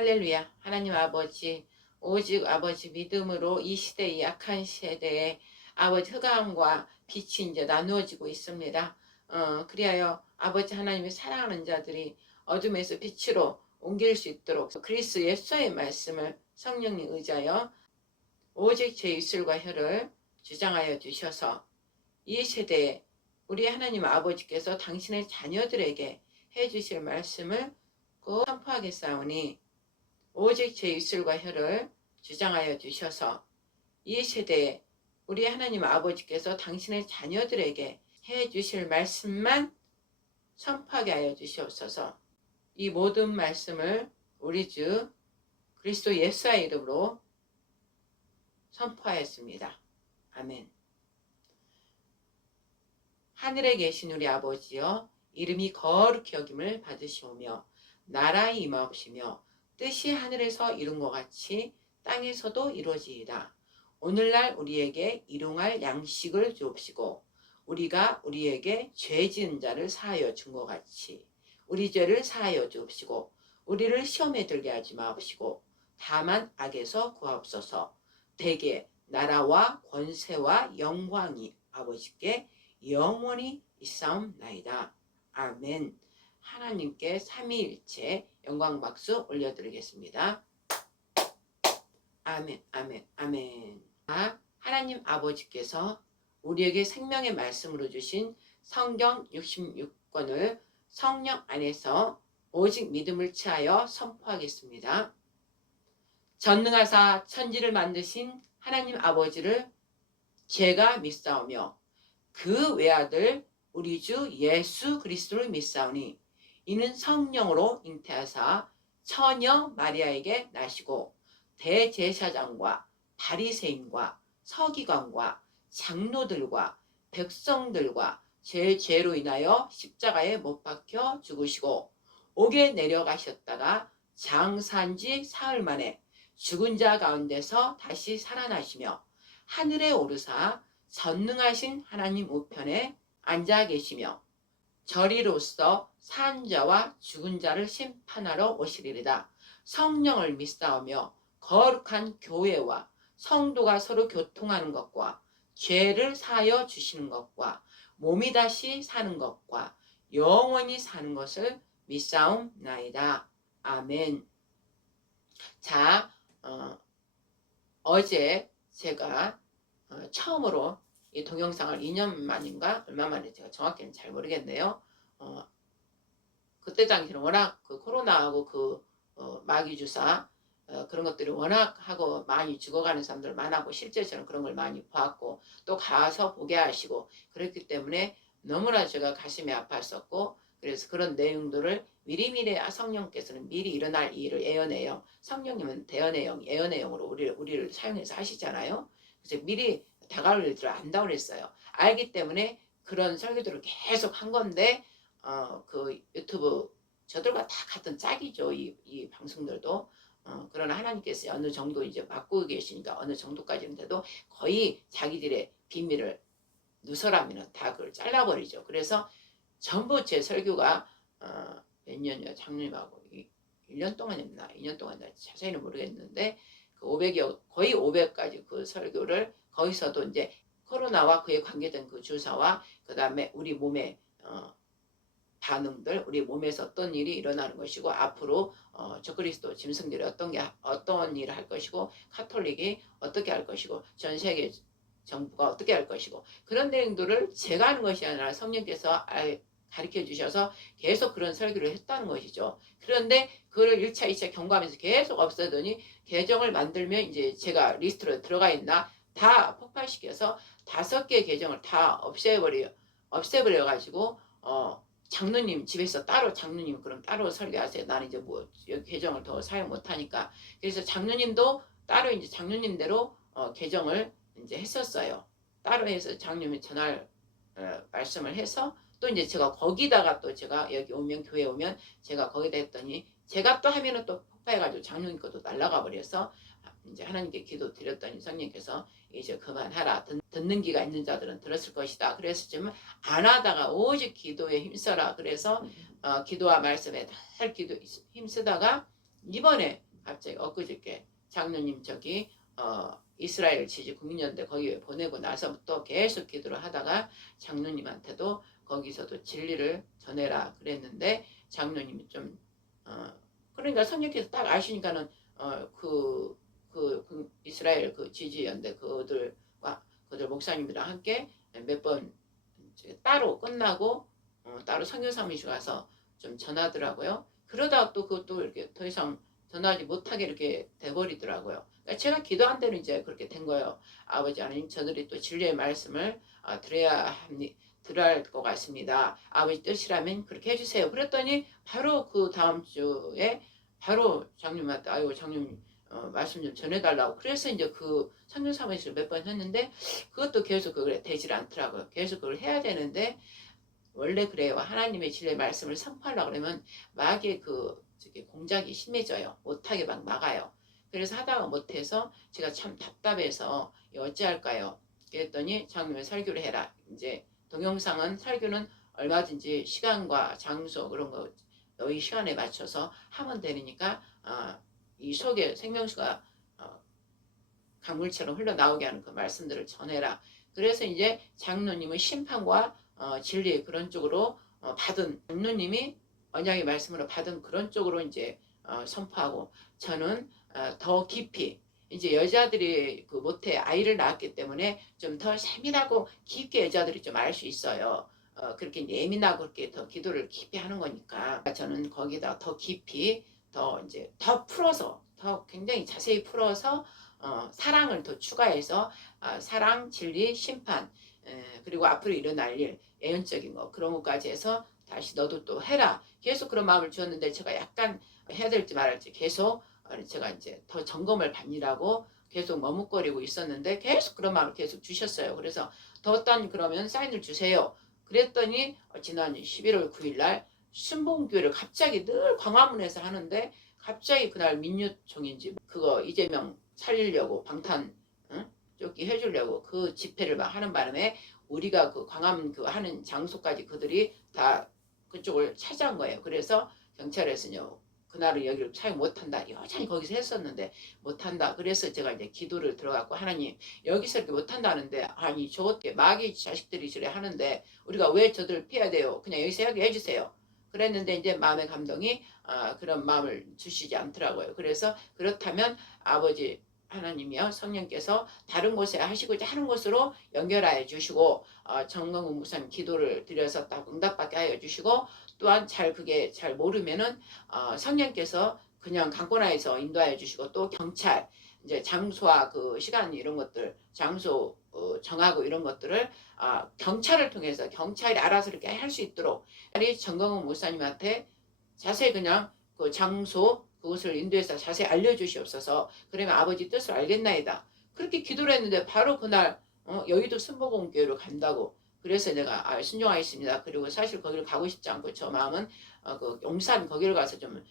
할렐루야. 하나님 아버지, 오직 아버지 믿음으로 이 시대, 이 약한 세대에 아버지 흑암과 빛이 이제 나누어지고 있습니다. 그리하여 아버지 하나님의 사랑하는 자들이 어둠에서 빛으로 옮길 수 있도록 그리스도 예수의 말씀을 성령님 의지하여 오직 제 입술과 혀를 주장하여 주셔서 이 세대에 우리 하나님 아버지께서 당신의 자녀들에게 해주실 말씀을 꼭 선포하겠사오니 오직 제 입술과 혀를 주장하여 주셔서 이 세대에 우리 하나님 아버지께서 당신의 자녀들에게 해주실 말씀만 선포하게 하여 주시옵소서. 이 모든 말씀을 우리 주 그리스도 예수의 이름으로 선포하였습니다. 아멘. 하늘에 계신 우리 아버지여, 이름이 거룩히 여김을 받으시오며 나라의 임하옵시며 뜻이 하늘에서 이룬 것 같이 땅에서도 이루어지이다. 오늘날 우리에게 일용할 양식을 주옵시고 우리가 우리에게 죄 지은 자를 사하여 준 것 같이 우리 죄를 사하여 주옵시고 우리를 시험에 들게 하지 마옵시고 다만 악에서 구하옵소서. 대개 나라와 권세와 영광이 아버지께 영원히 있사옵나이다. 아멘. 하나님께 삼위일체 영광 박수 올려드리겠습니다. 아멘, 아멘, 아멘. 하나님 아버지께서 우리에게 생명의 말씀으로 주신 성경 66권을 성령 안에서 오직 믿음을 취하여 선포하겠습니다. 전능하사 천지를 만드신 하나님 아버지를 제가 믿사오며 그 외아들 우리 주 예수 그리스도를 믿사오니 이는 성령으로 잉태하사 처녀 마리아에게 나시고 대제사장과 바리새인과 서기관과 장로들과 백성들과 제 죄로 인하여 십자가에 못 박혀 죽으시고 옥에 내려가셨다가 장사한 지 사흘 만에 죽은 자 가운데서 다시 살아나시며 하늘에 오르사 전능하신 하나님 우편에 앉아 계시며 저리로서 산 자와 죽은 자를 심판하러 오시리이다. 성령을 믿사오며 거룩한 교회와 성도가 서로 교통하는 것과 죄를 사하여 주시는 것과 몸이 다시 사는 것과 영원히 사는 것을 믿사옵나이다. 아멘. 자, 어제 제가 처음으로 이 동영상을 2년 만인가 얼마 만에 제가 정확히는 잘 모르겠네요. 그때 당시는 워낙 그 코로나하고 그 마귀 주사 그런 것들이 워낙 하고 많이 죽어가는 사람들 많았고 실제 저는 그런 걸 많이 보았고 또 가서 보게 하시고 그랬기 때문에 너무나 제가 가슴이 아팠었고 그래서 그런 내용들을 미리미리 성령께서는 미리 일어날 일을 예언해요. 성령님은 대언의 예언의 영으로 우리를 사용해서 하시잖아요. 그래서 미리 다가올 일들을 안다고 그랬어요. 알기 때문에 그런 설교들을 계속 한 건데 그 유튜브 저들과 다 같은 짝이죠. 이 방송들도. 그러나 하나님께서 어느 정도 이제 맡고 계시니까 어느 정도까지인데도 거의 자기들의 비밀을 누설하면 다 그걸 잘라버리죠. 그래서 전부 제 설교가 몇 년이요? 장로님하고 1년 동안 했나? 2년 동안 했나? 자세히는 모르겠는데 그 500여 거의 500까지 그 설교를 거기서도 이제 코로나와 그에 관계된 그 주사와 그 다음에 우리 몸의 반응들, 우리 몸에서 어떤 일이 일어나는 것이고 앞으로 적그리스도 짐승들이 어떤 일을 할 것이고 카톨릭이 어떻게 할 것이고 전 세계 정부가 어떻게 할 것이고 그런 내용들을 제가 하는 것이 아니라 성령께서 가르쳐 주셔서 계속 그런 설교를 했다는 것이죠. 그런데 그걸 1차, 2차 경고하면서 계속 없애더니 계정을 만들면 이제 제가 리스트로 들어가 있나 다 폭발시켜서 5개 계정을 다 없애버려가지고 장로님 집에서 따로 장로님 그럼 따로 설교하세요. 나는 이제 뭐 계정을 더 사용 못하니까 그래서 장로님도 따로 이제 장로님대로 계정을 이제 했었어요. 따로 해서 장로님이 전할 말씀을 해서 또 이제 제가 거기다가 또 제가 여기 오면 교회 오면 제가 거기다 했더니 제가 또 하면은 또 폭파해가지고 장로님 것도 날라가 버려서 이제 하나님께 기도 드렸더니 성령께서 이제 그만하라. 듣는 귀가 있는 자들은 들었을 것이다. 그래서 지금 안 하다가 오직 기도에 힘써라. 그래서 기도와 말씀에 늘 힘쓰다가 이번에 갑자기 엊그저께 장로님 저기 이스라엘 지지 국민연대 거기에 보내고 나서부터 계속 기도를 하다가 장로님한테도 거기서도 진리를 전해라 그랬는데 장로님이 좀 그러니까 성령께서 딱 아시니까는 그 이스라엘 그 지지연대 그들과 그들 목사님들랑 함께 몇 번 따로 끝나고 따로 선교사무실 가서 좀 전하더라고요. 그러다가 또 그것도 이렇게 더 이상 전하지 못하게 이렇게 돼버리더라고요. 그러니까 제가 기도한 대로 이제 그렇게 된 거예요. 아버지 하나님 저들이 또 진리의 말씀을 들어야 할 것 같습니다. 아버지 뜻이라면 그렇게 해주세요. 그랬더니 바로 그 다음 주에 바로 장님한테 아이고 장님 말씀 좀 전해달라고. 그래서 이제 그 선교사무실 몇 번 했는데 그것도 계속 그래 되질 않더라고요. 계속 그걸 해야 되는데 원래 그래요. 하나님의 진리의 말씀을 선포하려고 그러면 마귀의 그 공작이 심해져요. 못하게 막 막아요. 그래서 하다가 못해서 제가 참 답답해서 어찌할까요? 그랬더니 장님의 설교를 해라. 이제 동영상은 설교는 얼마든지 시간과 장소 그런 거 너희 시간에 맞춰서 하면 되니까 이 속에 생명수가 강물처럼 흘러나오게 하는 그 말씀들을 전해라. 그래서 이제 장로님은 심판과 진리 그런 쪽으로 받은 장로님이 언약의 말씀으로 받은 그런 쪽으로 이제 선포하고 저는 더 깊이 이제 여자들이 그 모태 아이를 낳았기 때문에 좀 더 세밀하고 깊게 여자들이 좀 알 수 있어요. 그렇게 예민하고 그렇게 더 기도를 깊이 하는 거니까 저는 거기다 더 깊이 더 이제 더 풀어서 더 굉장히 자세히 풀어서 사랑을 더 추가해서 사랑, 진리, 심판 그리고 앞으로 일어날 일, 예언적인 거 그런 것까지 해서 다시 너도 또 해라. 계속 그런 마음을 주었는데 제가 약간 해야 될지 말할지 계속 제가 이제 더 점검을 받느라고 계속 머뭇거리고 있었는데 계속 그런 마음을 계속 주셨어요. 그래서 더 어떤 그러면 사인을 주세요. 그랬더니 지난 11월 9일 날 순복음교회를 갑자기 늘 광화문에서 하는데 갑자기 그날 민주총인지 그거 이재명 살리려고 방탄 쫓기 해주려고 그 집회를 막 하는 바람에 우리가 그 광화문 그 하는 장소까지 그들이 다 그쪽을 차지한 거예요. 그래서 경찰에서요 그날은 여기를 사용 못한다. 여전히 거기서 했었는데 못한다. 그래서 제가 이제 기도를 들어갔고 하나님 여기서 이렇게 못한다는데 아니 저것들 마귀 자식들이 저래 하는데 우리가 왜 저들을 피해야 돼요? 그냥 여기서 하게 해주세요. 그랬는데 이제 마음의 감동이 그런 마음을 주시지 않더라고요. 그래서 그렇다면 아버지 하나님이요 성령께서 다른 곳에 하시고자 하는 곳으로 연결하여 주시고 정광훈 목사님 기도를 드려서 딱 응답받게 하여 주시고 또한 그게 잘 모르면은 성령께서 그냥 강권하에서 인도하여 주시고 또 경찰 이제 장소와 그 시간 이런 것들 장소 정하고 이런 것들을 경찰을 통해서 경찰이 알아서 이렇게 할 수 있도록 정광훈 목사님한테 자세히 그냥 그 장소 그것을 인도해서 자세히 알려주시옵소서. 그러면 아버지 뜻을 알겠나이다. 그렇게 기도를 했는데 바로 그날 여의도 순복음교회로 간다고. 그래서 내가 순종하겠습니다. 그리고 사실 거기를 가고 싶지 않고 저 마음은 그 용산 거기를 가서 좀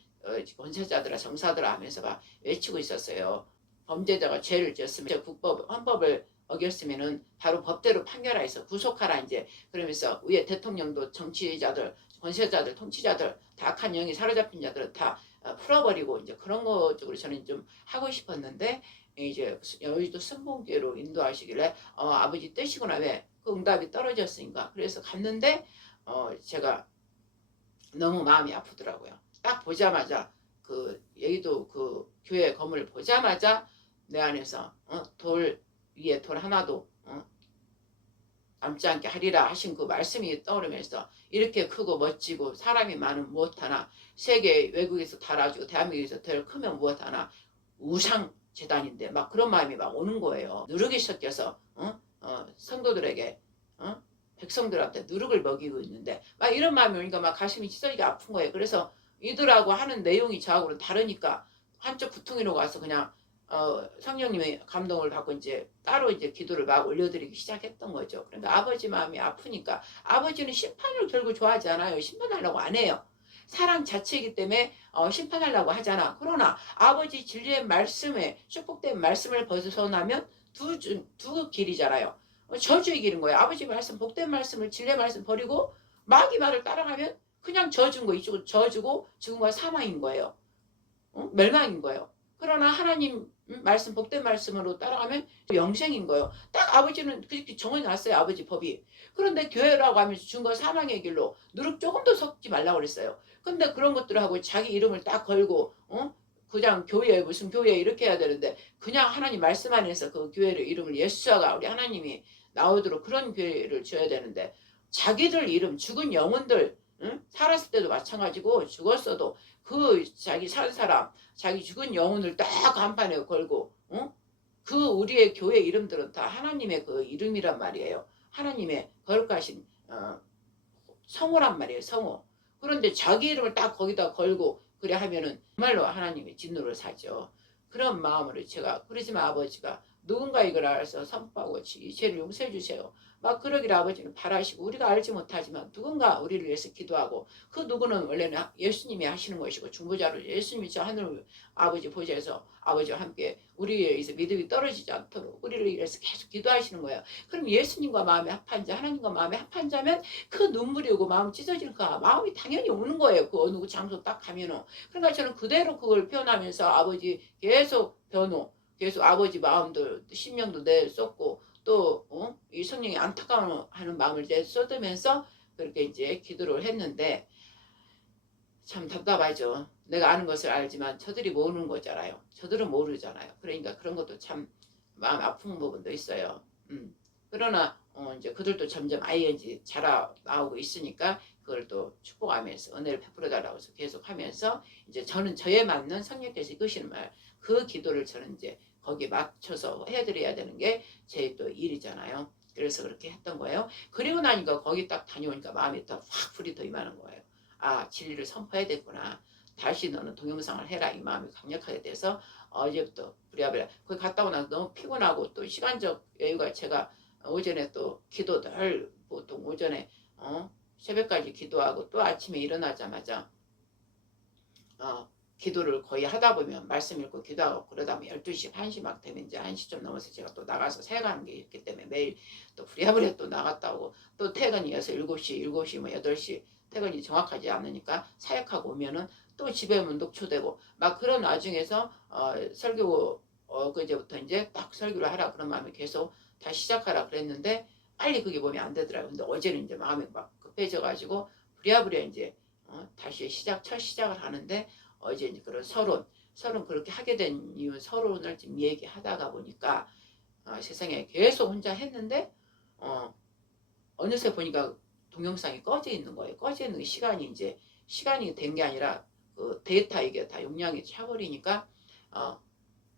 권세자들아 정사들아 하면서 막 외치고 있었어요. 범죄자가 죄를 지었으면 국법 헌법을 어겼으면은 바로 법대로 판결하여서 구속하라 이제 그러면서 위에 대통령도 정치자들 권세자들 통치자들 다 악한 영이 사로잡힌 자들 다 풀어버리고 이제 그런 거 쪽으로 저는 좀 하고 싶었는데 이제 여의도 순복음교회로 인도하시길래 아버지 뜻이구나 왜 그 응답이 떨어졌으니까 그래서 갔는데 제가 너무 마음이 아프더라고요. 딱 보자마자 그 여의도 그 교회 건물을 보자마자 내 안에서 돌 위에 돌 하나도 남지 않게 하리라 하신 그 말씀이 떠오르면서 이렇게 크고 멋지고 사람이 많으면 무엇하나 세계 외국에서 달아주고 대한민국에서 덜 크면 무엇하나 우상 재단인데 막 그런 마음이 막 오는 거예요. 누룩이 섞여서 성도들에게 백성들한테 누룩을 먹이고 있는데 막 이런 마음이 오니까 막 가슴이 찢어지게 아픈 거예요. 그래서 이들하고 하는 내용이 저하고는 다르니까 한쪽 구퉁이로 가서 그냥 성령님의 감동을 받고 이제 따로 이제 기도를 막 올려드리기 시작했던 거죠. 그런데 아버지 마음이 아프니까 아버지는 심판을 결국 좋아하지 않아요. 심판하려고 안 해요. 사랑 자체이기 때문에 심판하려고 하잖아. 그러나 아버지 진리의 말씀에 축복된 말씀을 벗어나면 두 길이잖아요. 저주의 길인 거예요. 아버지 말씀 복된 말씀을 진리의 말씀 버리고 마귀 말을 따라가면 그냥 저주인 거 이쪽은 저주고 죽음과 사망인 거예요. 멸망인 거예요. 그러나 하나님 말씀 복된 말씀으로 따라가면 영생인 거예요. 딱 아버지는 그렇게 정해 놨어요. 아버지 법이. 그런데 교회라고 하면서 증거 사망의 길로 누룩 조금도 섞지 말라고 그랬어요. 근데 그런 것들하고 자기 이름을 딱 걸고 그냥 교회 무슨 교회 이렇게 해야 되는데 그냥 하나님 말씀 안에서 그 교회를 이름을 예수아가 우리 하나님이 나오도록 그런 교회를 지어야 되는데 자기들 이름 죽은 영혼들 살았을 때도 마찬가지고 죽었어도 그 자기 산 사람 자기 죽은 영혼을 딱 간판에 걸고 그 우리의 교회 이름들은 다 하나님의 그 이름이란 말이에요. 하나님의 거룩하신 성호란 말이에요. 성호. 그런데 자기 이름을 딱 거기다 걸고 그래 하면은 정말로 하나님의 진노를 사죠. 그런 마음으로 제가 그러지만 아버지가 누군가 이걸 알아서 선포하고 이 죄를 용서해 주세요. 막 그러기를 아버지는 바라시고 우리가 알지 못하지만 누군가 우리를 위해서 기도하고 그 누구는 원래는 예수님이 하시는 것이고 중보자로 예수님이 저 하늘 아버지 보좌에서 아버지와 함께 우리에 의해서 믿음이 떨어지지 않도록 우리를 위해서 계속 기도하시는 거예요. 그럼 예수님과 마음이 합한 자 하나님과 마음이 합한 자면 그 눈물이 오고 마음 찢어질까 마음이 당연히 오는 거예요. 그 어느 장소 딱 가면은. 그러니까 저는 그대로 그걸 표현하면서 아버지 계속 변호 계속 아버지 마음도 신명도 내쏟고 또 이 성령이 안타까워하는 마음을 쏟으면서 그렇게 이제 기도를 했는데 참 답답하죠. 내가 아는 것을 알지만 저들이 모르는 거잖아요. 저들은 모르잖아요. 그러니까 그런 것도 참 마음 아픈 부분도 있어요. 그러나 이제 그들도 점점 ING 자라 나오고 있으니까 그걸 또 축복하면서 은혜를 베풀어 달라고 해서 계속하면서 이제 저는 저에 맞는 성령께서 이끄시는 말 그 기도를 저는 이제 거기에 맞춰서 해드려야 되는 게 제 또 일이잖아요. 그래서 그렇게 했던 거예요. 그리고 나니까 거기 딱 다녀오니까 마음이 또 확 불이 더 임하는 거예요. 아 진리를 선포해야 되구나. 다시 너는 동영상을 해라 이 마음이 강력하게 돼서 어제부터 부랴부랴 거기 갔다 오고 나서 너무 피곤하고 또 시간적 여유가 제가 오전에 또 기도 늘 보통 오전에 새벽까지 기도하고 또 아침에 일어나자마자 기도를 거의 하다 보면 말씀 읽고 기도하고 그러다 보면 12시, 1시 막 되면 이제 1시 좀 넘어서 제가 또 나가서 사역하는 게 있기 때문에 매일 또 부랴부랴 또 나갔다 오고 또 퇴근이 7시, 7시, 뭐 8시 퇴근이 정확하지 않으니까 사역하고 오면은 또 집에 오면 녹초되고 막 그런 와중에서 설교 그제부터 이제 딱 설교를 하라 그런 마음이 계속 다시 시작하라 그랬는데 빨리 그게 몸이 안 되더라고요. 근데 어제는 이제 마음이 막 급해져가지고 부랴부랴 이제 다시 첫 시작을 하는데 이제 그런 서론 그렇게 하게 된 이유 서론을 지금 얘기하다가 보니까 세상에 계속 혼자 했는데 어느새 보니까 동영상이 꺼져 있는 거예요. 꺼져 있는 시간이 된 게 아니라 그 데이터 이게 다 용량이 차버리니까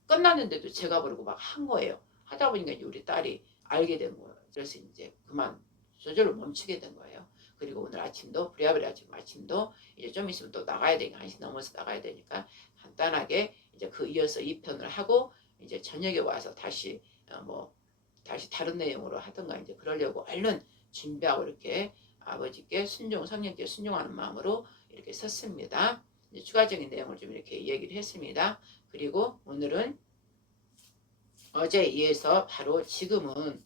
끝났는데도 제가 모르고 막 한 거예요. 하다 보니까 이제 우리 딸이 알게 된 거예요. 그래서 이제 그만 저절로 멈추게 된 거예요. 그리고 오늘 아침도 부랴부랴 지금 아침도 이제 좀 있으면 또 나가야 되니까 1시 넘어서 나가야 되니까 간단하게 이제 그 이어서 2편을 하고 이제 저녁에 와서 다시 다시 다른 내용으로 하든가 이제 그러려고 얼른 준비하고 이렇게 아버지께 성령께 순종하는 마음으로 이렇게 섰습니다. 이제 추가적인 내용을 좀 이렇게 얘기를 했습니다. 그리고 오늘은 어제에 이어서 바로 지금은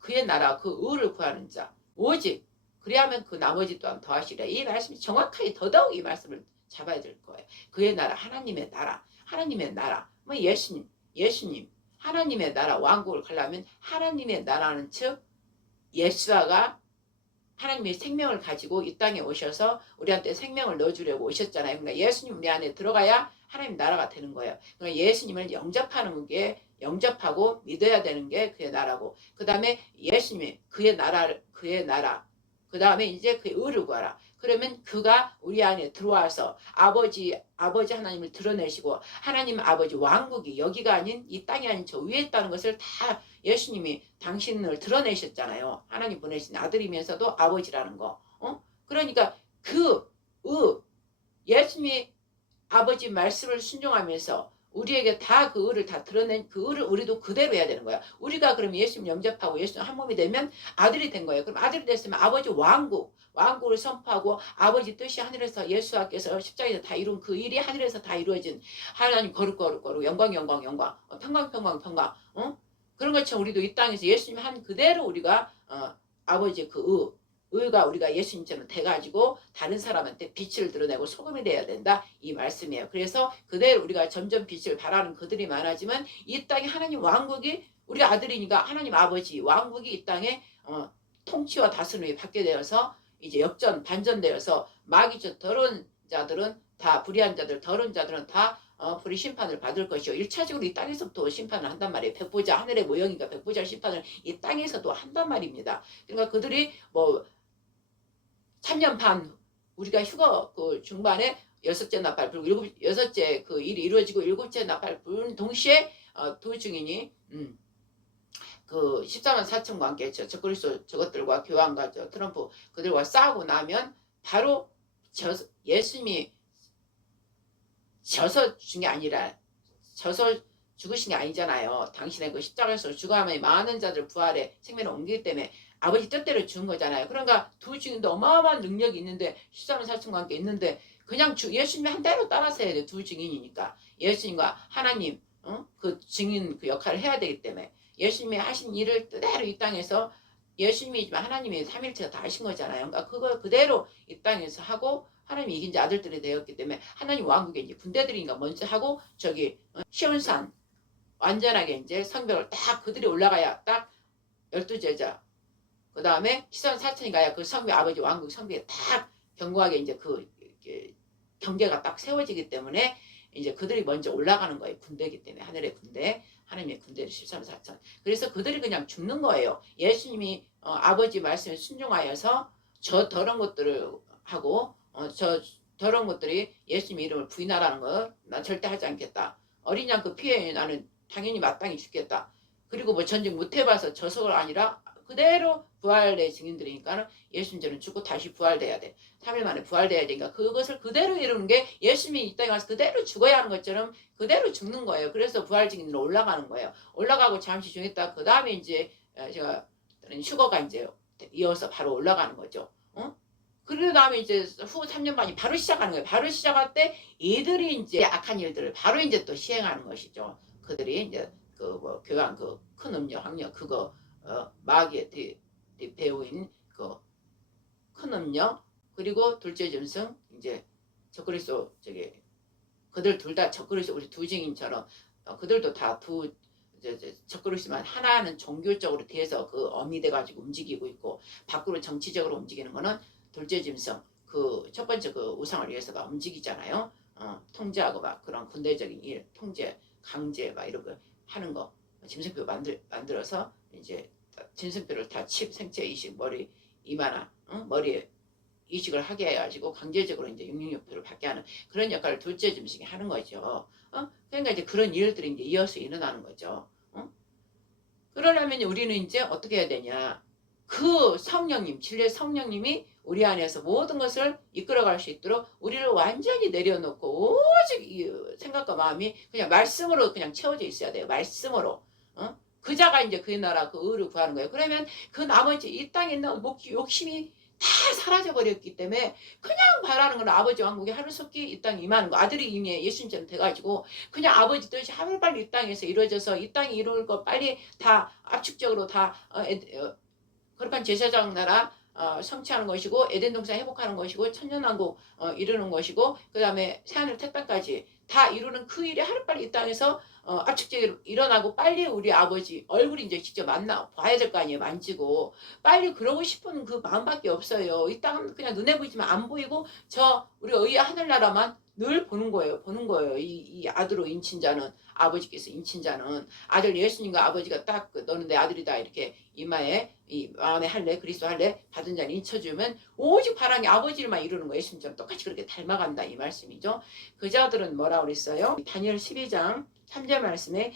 그의 나라 그 의를 구하는 자 오직 그리하면 그 나머지 또한 더하시리라. 이 말씀이 정확하게 더더욱 이 말씀을 잡아야 될 거예요. 그의 나라 하나님의 나라 뭐 예수님 하나님의 나라 왕국을 가려면 하나님의 나라는 즉 예수아가 하나님의 생명을 가지고 이 땅에 오셔서 우리한테 생명을 넣어주려고 오셨잖아요. 그러니까 예수님 우리 안에 들어가야 하나님 나라가 되는 거예요. 그러니까 예수님을 영접하고 믿어야 되는 게 그의 나라고 그 다음에 예수님이 그의 나라 그 다음에 이제 그의 의를 구하라. 그러면 그가 우리 안에 들어와서 아버지 하나님을 드러내시고 하나님 아버지 왕국이 여기가 아닌 이 땅이 아닌 저 위에 있다는 것을 다 예수님이 당신을 드러내셨잖아요. 하나님 보내신 아들이면서도 아버지라는 거. 그러니까 예수님이 아버지 말씀을 순종하면서 우리에게 다 그 의를 다 드러낸 그 의를 우리도 그대로 해야 되는 거야. 우리가 그럼 예수님 영접하고 예수님 한 몸이 되면 아들이 된 거예요. 그럼 아들이 됐으면 아버지 왕국을 선포하고 아버지 뜻이 하늘에서 예수께서 십자가에서 다 이룬 그 일이 하늘에서 다 이루어진 하나님 거룩 영광 평강 그런 것처럼 우리도 이 땅에서 예수님 한 그대로 우리가 아버지 그 의가 우리가 예수님처럼 돼가지고 다른 사람한테 빛을 드러내고 소금이 돼야 된다 이 말씀이에요. 그래서 그대로 우리가 점점 빛을 발하는 그들이 많아지만 이 땅에 하나님 왕국이 우리 아들이니까 하나님 아버지 왕국이 이 땅에 통치와 다스림이 받게 되어서 이제 역전 반전되어서 마귀적 더러운 자들은 다 불의한 자들 더러운 자들은 다 불의 심판을 받을 것이요. 1차적으로 이 땅에서부터 심판을 한단 말이에요. 백보자 하늘의 모형이니까 백보자 심판을 이 땅에서도 한단 말입니다. 그러니까 그들이 뭐 3년 반 우리가 휴가 그 중반에 여섯째 나팔 불고 여섯째 그 일이 이루어지고 일곱째 나팔 불 동시에 두 증인이 그 14만 4천과 함께 적그리스도 저것들과 교황과 트럼프 그들과 싸우고 나면 바로 예수님이 져서 죽은 게 아니라 져서 죽으신 게 아니잖아요. 당신의 그 십자가에서 죽어야만 많은 자들 부활에 생명을 옮기기 때문에 아버지 뜻대로 죽은 거잖아요. 그러니까 두 증인도 어마어마한 능력이 있는데 14만 4천과 함께 있는데 그냥 예수님이 한 대로 따라서 해야 돼. 두 증인이니까 예수님과 하나님 그 증인 그 역할을 해야 되기 때문에 예수님이 하신 일을 그대로 이 땅에서 예수님이지만 하나님이 삼일체가 다 하신 거잖아요. 그러니까 그거 그대로 이 땅에서 하고 하나님이 이긴 자 아들들이 되었기 때문에 하나님 왕국에 이제 군대들인가 먼저 하고 저기 시온산 완전하게 이제 성벽을 딱 그들이 올라가야 딱 12제자 그 다음에 시선 사천이 가야 그 성벽 아버지 왕국 성벽에 딱 견고하게 이제 그 경계가 딱 세워지기 때문에 이제 그들이 먼저 올라가는 거예요. 군대이기 때문에 하늘의 군대 하나님의 군대를 13, 4천 그래서 그들이 그냥 죽는 거예요. 예수님이 아버지 말씀에 순종하여서 저 더러운 것들을 하고 저 더러운 것들이 예수님 이름을 부인하라는 거 난 절대 하지 않겠다. 어린 양 그 피해 나는 당연히 마땅히 죽겠다. 그리고 뭐 전쟁 못 해봐서 저서가 아니라 그대로 부활의 증인들이니까는 예수님처럼 죽고 다시 부활돼야 돼. 3일 만에 부활돼야 되니까 그것을 그대로 이루는 게 예수님이 이 땅에 와서 그대로 죽어야 하는 것처럼 그대로 죽는 거예요. 그래서 부활 증인으로 올라가는 거예요. 올라가고 잠시 중했다. 그 다음에 이제 제가 휴거가 이제 이어서 바로 올라가는 거죠. 그리고 다음에 이제 후 3년 만이 바로 시작하는 거예요. 바로 시작할 때 이들이 이제 악한 일들을 바로 이제 또 시행하는 것이죠. 그들이 이제 그 뭐 교황 그 큰 음료 학력 그거 마귀의 배우인 그 큰 음료 그리고 둘째 짐승 이제 적그리스도 저기 그들 둘 다 적그리스도 우리 두 증인처럼 그들도 다 두 적그리스도만 하나는 종교적으로 뒤에서 그 엄이 돼가지고 움직이고 있고 밖으로 정치적으로 움직이는 거는 둘째 짐승 그 첫 번째 그 우상을 위해서 막 움직이잖아요. 통제하고 막 그런 군대적인 일 통제 강제 막 이런 거 하는 거 짐승표 만들어서 이제 짐승표를 다 칩 생체 이식 머리 이마나 머리에 이식을 하게 해가지고 강제적으로 이제 666표를 받게 하는 그런 역할을 둘째 짐승이 하는 거죠. 그러니까 이제 그런 일들이 이제 이어서 일어나는 거죠. 그러려면 우리는 이제 어떻게 해야 되냐? 그 성령님, 진리의 성령님이 우리 안에서 모든 것을 이끌어갈 수 있도록 우리를 완전히 내려놓고 오직 이 생각과 마음이 그냥 말씀으로 그냥 채워져 있어야 돼요. 말씀으로. 그 자가 이제 그의 나라 그 의를 구하는 거예요. 그러면 그 나머지 이 땅에 있는 욕심이 다 사라져 버렸기 때문에 그냥 바라는 건 아버지 왕국이 하루속히 이 땅에 임하는 거. 아들이 이미 예수님처럼 돼가지고 그냥 아버지 뜻이 하루빨리 이 땅에서 이루어져서 이 땅에 이룰 거 빨리 다 압축적으로 다 거룩한 제사장 나라 성취하는 것이고 에덴 동산 회복하는 것이고 천년왕국 이루는 것이고 그 다음에 새하늘 새 땅까지 다 이루는 그 일이 하루빨리 이 땅에서 압축적으로 일어나고 빨리 우리 아버지 얼굴이 이제 직접 만나 봐야 될 거 아니에요. 만지고 빨리 그러고 싶은 그 마음밖에 없어요. 이 땅은 그냥 눈에 보이지만 안 보이고 저 우리 의의 하늘나라만 늘 보는 거예요. 보는 거예요. 이 아들로 인친자는 아버지께서 인친자는 아들 예수님과 아버지가 딱 너는 내 아들이다 이렇게 이마에 이 마음에 할래 그리스도 할래 받은 자는 인쳐주면 오직 바라는 아버지를만 이루는 거예요. 예수님처럼 똑같이 그렇게 닮아간다 이 말씀이죠. 그 자들은 뭐라 그랬어요? 다니엘 12장 3절 말씀에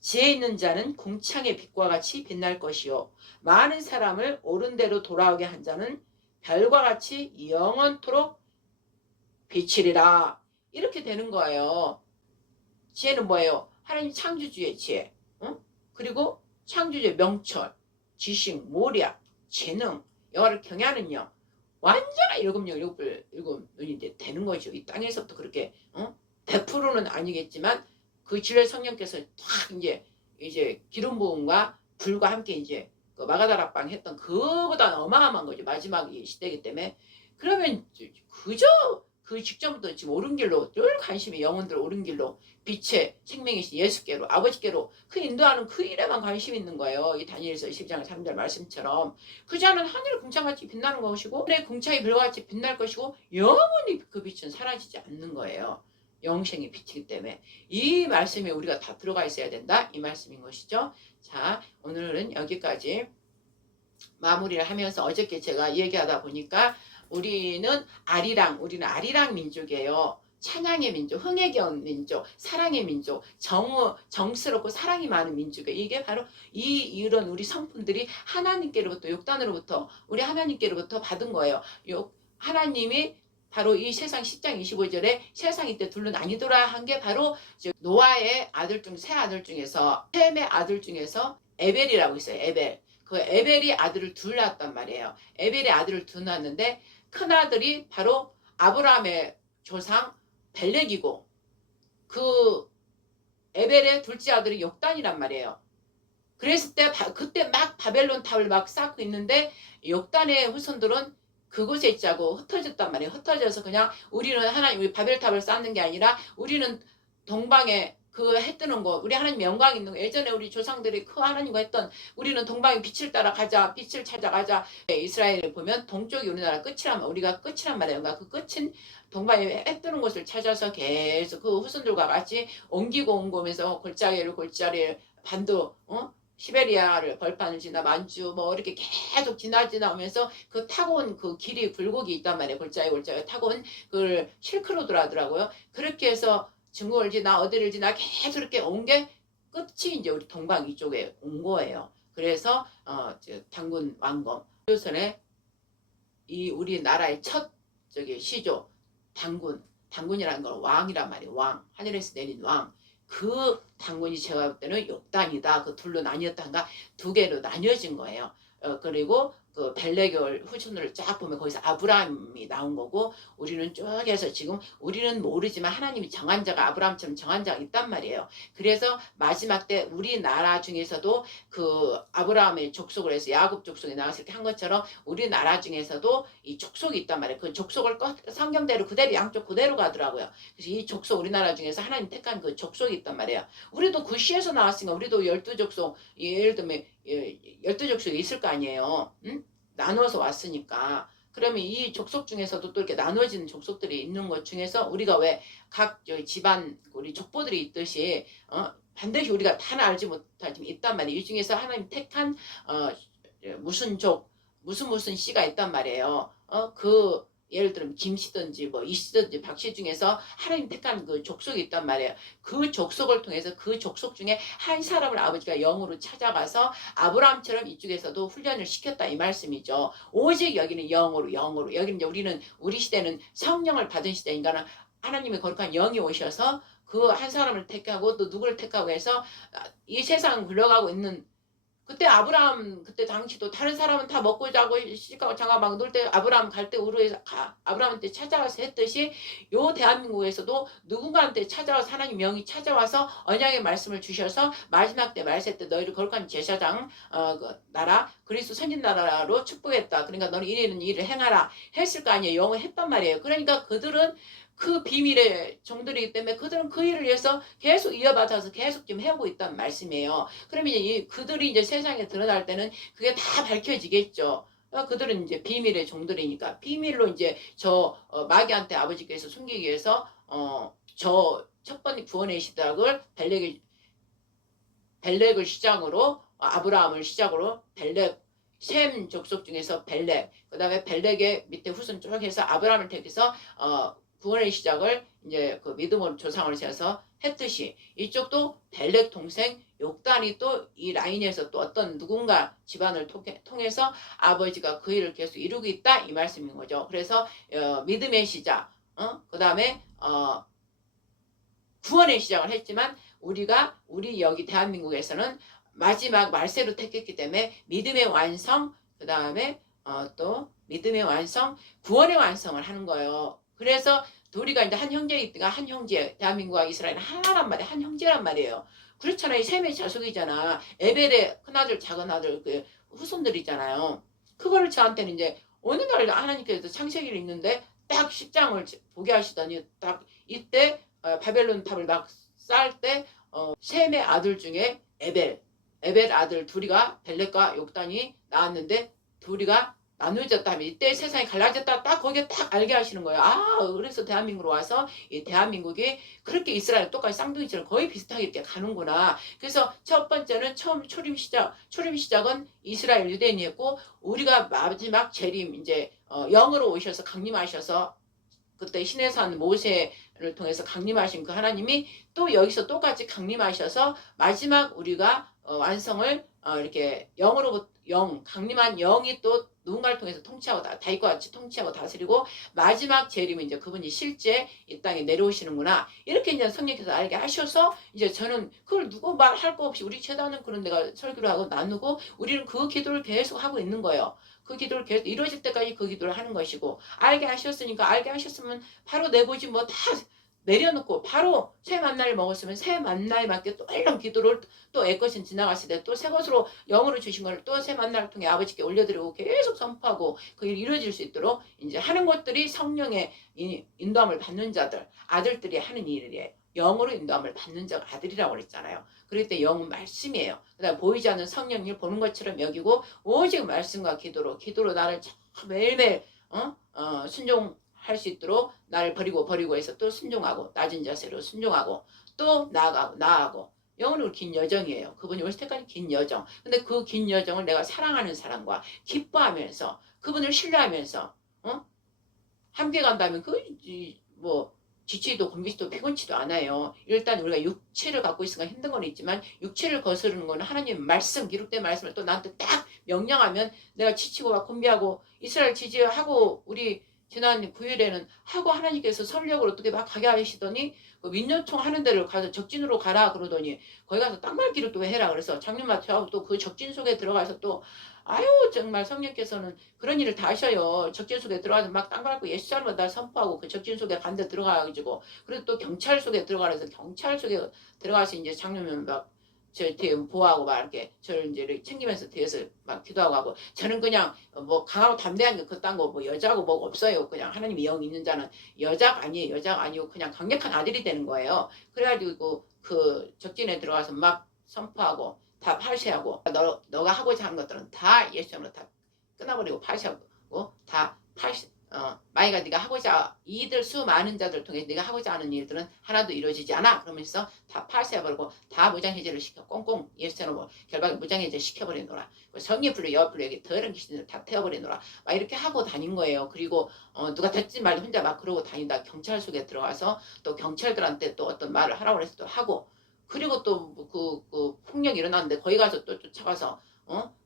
지혜 있는 자는 궁창의 빛과 같이 빛날 것이요 많은 사람을 옳은 대로 돌아오게 한 자는 별과 같이 영원토록 빛이리라. 이렇게 되는 거예요. 지혜는 뭐예요? 하나님 창조주의 지혜. 그리고 창조주의 명철, 지식, 모략, 재능, 영화를 경외하는요. 완전한 일곱 눈이 되는 거죠. 이 땅에서부터 그렇게 100%는 아니겠지만 그 진리의 성령께서 탁 이제 기름 부음과 불과 함께 이제 그 마가다락방 했던 그거보다는 어마어마한 거죠. 마지막 이 시대이기 때문에. 그러면 그저 그 직전부터 지금 옳은 길로 늘 관심이 영혼들 옳은 길로 빛의 생명이신 예수께로 아버지께로 그 인도하는 그 일에만 관심이 있는 거예요. 이 다니엘서 12장 3절 말씀처럼 그 자는 하늘 궁창같이 빛나는 것이고 하늘의 궁창이 별같이 빛날 것이고 영원히 그 빛은 사라지지 않는 거예요. 영생의 빛이기 때문에 이 말씀에 우리가 다 들어가 있어야 된다 이 말씀인 것이죠. 자, 오늘은 여기까지 마무리를 하면서 어저께 제가 얘기하다 보니까 우리는 아리랑 민족이에요. 찬양의 민족, 흥에 겨운 민족, 사랑의 민족, 정스럽고 사랑이 많은 민족이에요. 이게 바로 이런 우리 성품들이 하나님께로부터 욕단으로부터 우리 하나님께로부터 받은 거예요. 하나님이 바로 이 세상 10장 25절에 세상이 때 둘로 나뉘더라 한 게 바로 노아의 아들 중 세 아들 중에서 셈의 아들 중에서 에벨이라고 있어요. 에벨. 그 에벨이 아들을 둘 낳았단 말이에요. 에벨이 아들을 둘 낳았는데 큰아들이 바로 아브라함의 조상 벨렉이고 그 에벨의 둘째 아들이 욕단이란 말이에요. 그랬을 때 그때 막 바벨론 탑을 막 쌓고 있는데 욕단의 후손들은 그곳에 있자고 흩어졌단 말이에요. 흩어져서 그냥 우리는 하나님 우리 바벨탑을 쌓는 게 아니라 우리는 동방에 그 해 뜨는 거 우리 하나님 영광 있는 거 예전에 우리 조상들이 그 하나님과 했던 우리는 동방의 빛을 따라 가자 빛을 찾아가자. 이스라엘을 보면 동쪽이 우리나라 끝이란 우리가 끝이란 말이에요. 그러니까 그 끝은 동방에 해 뜨는 곳을 찾아서 계속 그 후손들과 같이 옮기면서 골짜기를 반도 시베리아를 벌판을 지나 만주 뭐 이렇게 계속 지나오면서 그 타고 온 그 길이 굴곡이 있단 말이에요. 골짜기 타고 온 그걸 실크로드라 하더라고요. 그렇게 해서 중국을 지나 어디를 지나 계속 이렇게 온 게 끝이 이제 우리 동방 이쪽에 온 거예요. 그래서 단군 왕검 조선에 이 우리나라의 첫 시조 단군이라는 건 왕이란 말이에요. 왕 하늘에서 내린 왕. 그 단군이 제가 볼 때는 욕단이다. 그 둘로 나뉘었다가 두 개로 나뉘어진 거예요. 그리고 그 벨레겔 후손을 쫙 보면 거기서 아브라함이 나온 거고 우리는 쭉 해서 지금 우리는 모르지만 하나님이 정한 자가 아브라함처럼 정한 자가 있단 말이에요. 그래서 마지막 때 우리나라 중에서도 그 아브라함의 족속을 해서 야곱 족속이 나왔을 때 한 것처럼 우리나라 중에서도 이 족속이 있단 말이에요. 그 족속을 성경대로 그대로 양쪽 그대로 가더라고요. 그래서 이 족속 우리나라 중에서 하나님 택한 그 족속이 있단 말이에요. 우리도 그 시에서 나왔으니까 우리도 12족속 예를 들면 12족속이 있을 거 아니에요. 응? 나눠서 왔으니까. 그러면 이 족속 중에서도 또 이렇게 나눠지는 족속들이 있는 것 중에서 우리가 왜 각 집안 우리 족보들이 있듯이 반드시 우리가 다 알지 못하지만 있단 말이에요. 이 중에서 하나님 택한 무슨 씨가 있단 말이에요. 그 예를 들면 김씨든지 뭐 이씨든지 박씨 중에서 하나님 택한 그 족속이 있단 말이에요. 그 족속을 통해서 그 족속 중에 한 사람을 아버지가 영으로 찾아가서 아브라함처럼 이쪽에서도 훈련을 시켰다 이 말씀이죠. 오직 여기는 영으로 여기는 이제 우리 시대는 성령을 받은 시대니까 하나님의 거룩한 영이 오셔서 그 한 사람을 택하고 또 누구를 택하고 해서 이 세상 굴러가고 있는 그때 아브라함 그때 당시도 다른 사람은 다 먹고 자고 시집가고 장가가고 놀 때 아브라함 갈 때 우르에서 아브라함한테 찾아와서 했듯이 요 대한민국에서도 누군가한테 찾아와서 하나님 영이 찾아와서 언약의 말씀을 주셔서 마지막 때 말세 때 너희를 거룩한 제사장 그 나라 그리스도 선진 나라로 축복했다. 그러니까 너는 이런 일을 행하라 했을 거 아니에요. 영을 했단 말이에요. 그러니까 그들은 그 비밀의 종들이기 때문에 그들은 그 일을 위해서 계속 이어받아서 계속 좀 해오고 있다는 말씀이에요. 그러면 이제 그들이 이제 세상에 드러날 때는 그게 다 밝혀지겠죠. 그들은 이제 비밀의 종들이니까 비밀로 이제 마귀한테 아버지께서 숨기기 위해서 저 첫 번째 구원의 시작을 벨렉을 시작으로 아브라함을 시작으로 셈 족속 중에서 그 다음에 벨렉의 밑에 후손 쭉 해서 아브라함을 택해서 구원의 시작을 이제 그 믿음으로 조상을 세워서 했듯이 이쪽도 벨렉 동생 욕단이 또 이 라인에서 또 어떤 누군가 집안을 통해서 아버지가 그 일을 계속 이루고 있다 이 말씀인 거죠. 그래서 믿음의 시작, 그 다음에 구원의 시작을 했지만 우리 여기 대한민국에서는 마지막 말세로 택했기 때문에 믿음의 완성, 그 다음에 또 믿음의 완성, 구원의 완성을 하는 거예요. 그래서 우리가 이제 한 형제이니까 한 형제, 대한민국과 이스라엘은 하나란 말이에요. 한 형제란 말이에요. 그렇잖아요. 셈의 자손이잖아. 에벨의 큰아들, 작은아들, 그 후손들이잖아요. 그거를 저한테는 이제 어느 날 하나님께서 창세기를 읽는데 딱 10장을 보게 하시더니 딱 이때 바벨론 탑을 막 쌓을 때 셈의 아들 중에 에벨 아들 둘이가 벨렉과 욕단이 나왔는데 둘이가 나누어졌다 하면 이때 세상이 갈라졌다 딱 거기에 딱 알게 하시는 거예요. 아 그래서 대한민국으로 와서 이 대한민국이 그렇게 이스라엘 똑같이 쌍둥이처럼 거의 비슷하게 이렇게 가는구나. 그래서 첫 번째는 처음 초림 시작은 이스라엘 유대인이었고 우리가 마지막 재림 이제 영으로 오셔서 강림하셔서 그때 신해산 모세를 통해서 강림하신 그 하나님이 또 여기서 똑같이 강림하셔서 마지막 우리가 완성을 이렇게 영으로부터 강림한 영이 또 누군가를 통해서 통치하고 다윗과 같이 통치하고 다스리고 마지막 재림은 이제 그분이 실제 이 땅에 내려오시는구나. 이렇게 이제 성령께서 알게 하셔서 이제 저는 그걸 누구 말할 거 없이 우리 재단은 그런 데가 설교를 하고 나누고 우리는 그 기도를 계속 하고 있는 거예요. 그 기도를 계속 이루어질 때까지 그 기도를 하는 것이고 알게 하셨으니까 알게 하셨으면 바로 내보지 뭐 다 내려놓고 바로 새 만나를 먹었으면 새 만나에 맞게 또 이런 기도를 또 애것은 지나갔을 때 또 새 것으로 영으로 주신 걸 또 새 만나를 통해 아버지께 올려드리고 계속 선포하고 그 일이 이루어질 수 있도록 이제 하는 것들이 성령의 인도함을 받는 자들 아들들이 하는 일이에요. 영으로 인도함을 받는 자가 아들이라고 그랬잖아요. 그럴 때 영은 말씀이에요. 그다음 보이지 않는 성령을 보는 것처럼 여기고 오직 말씀과 기도로 나를 매일매일 순종할 수 있도록 나를 버리고 해서 또 순종하고 낮은 자세로 순종하고 또 나아가고 영원히 긴 여정이에요. 그분이 오실 때까지 긴 여정. 근데 그 긴 여정을 내가 사랑하는 사람과 기뻐하면서 그분을 신뢰하면서 함께 간다면 지치도 곤비지도 피곤치도 않아요. 일단 우리가 육체를 갖고 있으니까 힘든 건 있지만 육체를 거스르는 건 하나님 말씀 기록된 말씀을 또 나한테 딱 명령하면 내가 지치고 막 곤비하고 이스라엘 지지하고 우리 지난 9일에는 하고 하나님께서 설력을 어떻게 막 가게 하시더니 그 민요총 하는 데를 가서 적진으로 가라 그러더니 거기 가서 땅밟기를 또 해라 그래서 장님마트하고 또 그 적진 속에 들어가서 또 아유 정말 성령께서는 그런 일을 다 하셔요. 적진 속에 들어가서 막 땅밟고 예수 잘못다 선포하고 그 적진 속에 반대 들어가가지고 그래도 또 경찰 속에 들어가서 경찰 속에 들어가서 이제 장님은 막 저 뒤에 보호하고 막 이렇게 저를 이제 챙기면서 뒤에서 막 기도하고 하고 저는 그냥 뭐 강하고 담대한 게 그딴 거 뭐 여자고 뭐가 없어요. 그냥 하나님이 영 있는 자는 여자가 아니고 그냥 강력한 아들이 되는 거예요. 그래가지고 그 적진에 들어가서 막 선포하고 다 파쇄하고 너가 하고자 하는 것들은 다 예수님으로 다 끊어버리고 파쇄하고 다 만약에 네가 하고자 이들 수많은 자들 통해 네가 하고자 하는 일들은 하나도 이루어지지 않아. 그러면서 다 파쇄해버리고 다 무장해제를 시켜 꽁꽁 예수처럼 결박에 무장해제 시켜버리노라. 성의 불로 여불로 여기 더러운 귀신들 다 태워버리노라. 막 이렇게 하고 다닌 거예요. 그리고 누가 듣지 말고 혼자 막 그러고 다니다 경찰 속에 들어가서 또 경찰들한테 또 어떤 말을 하라고 해서 또 하고 그리고 또 그 폭력이 일어났는데 거기 가서 또 쫓아가서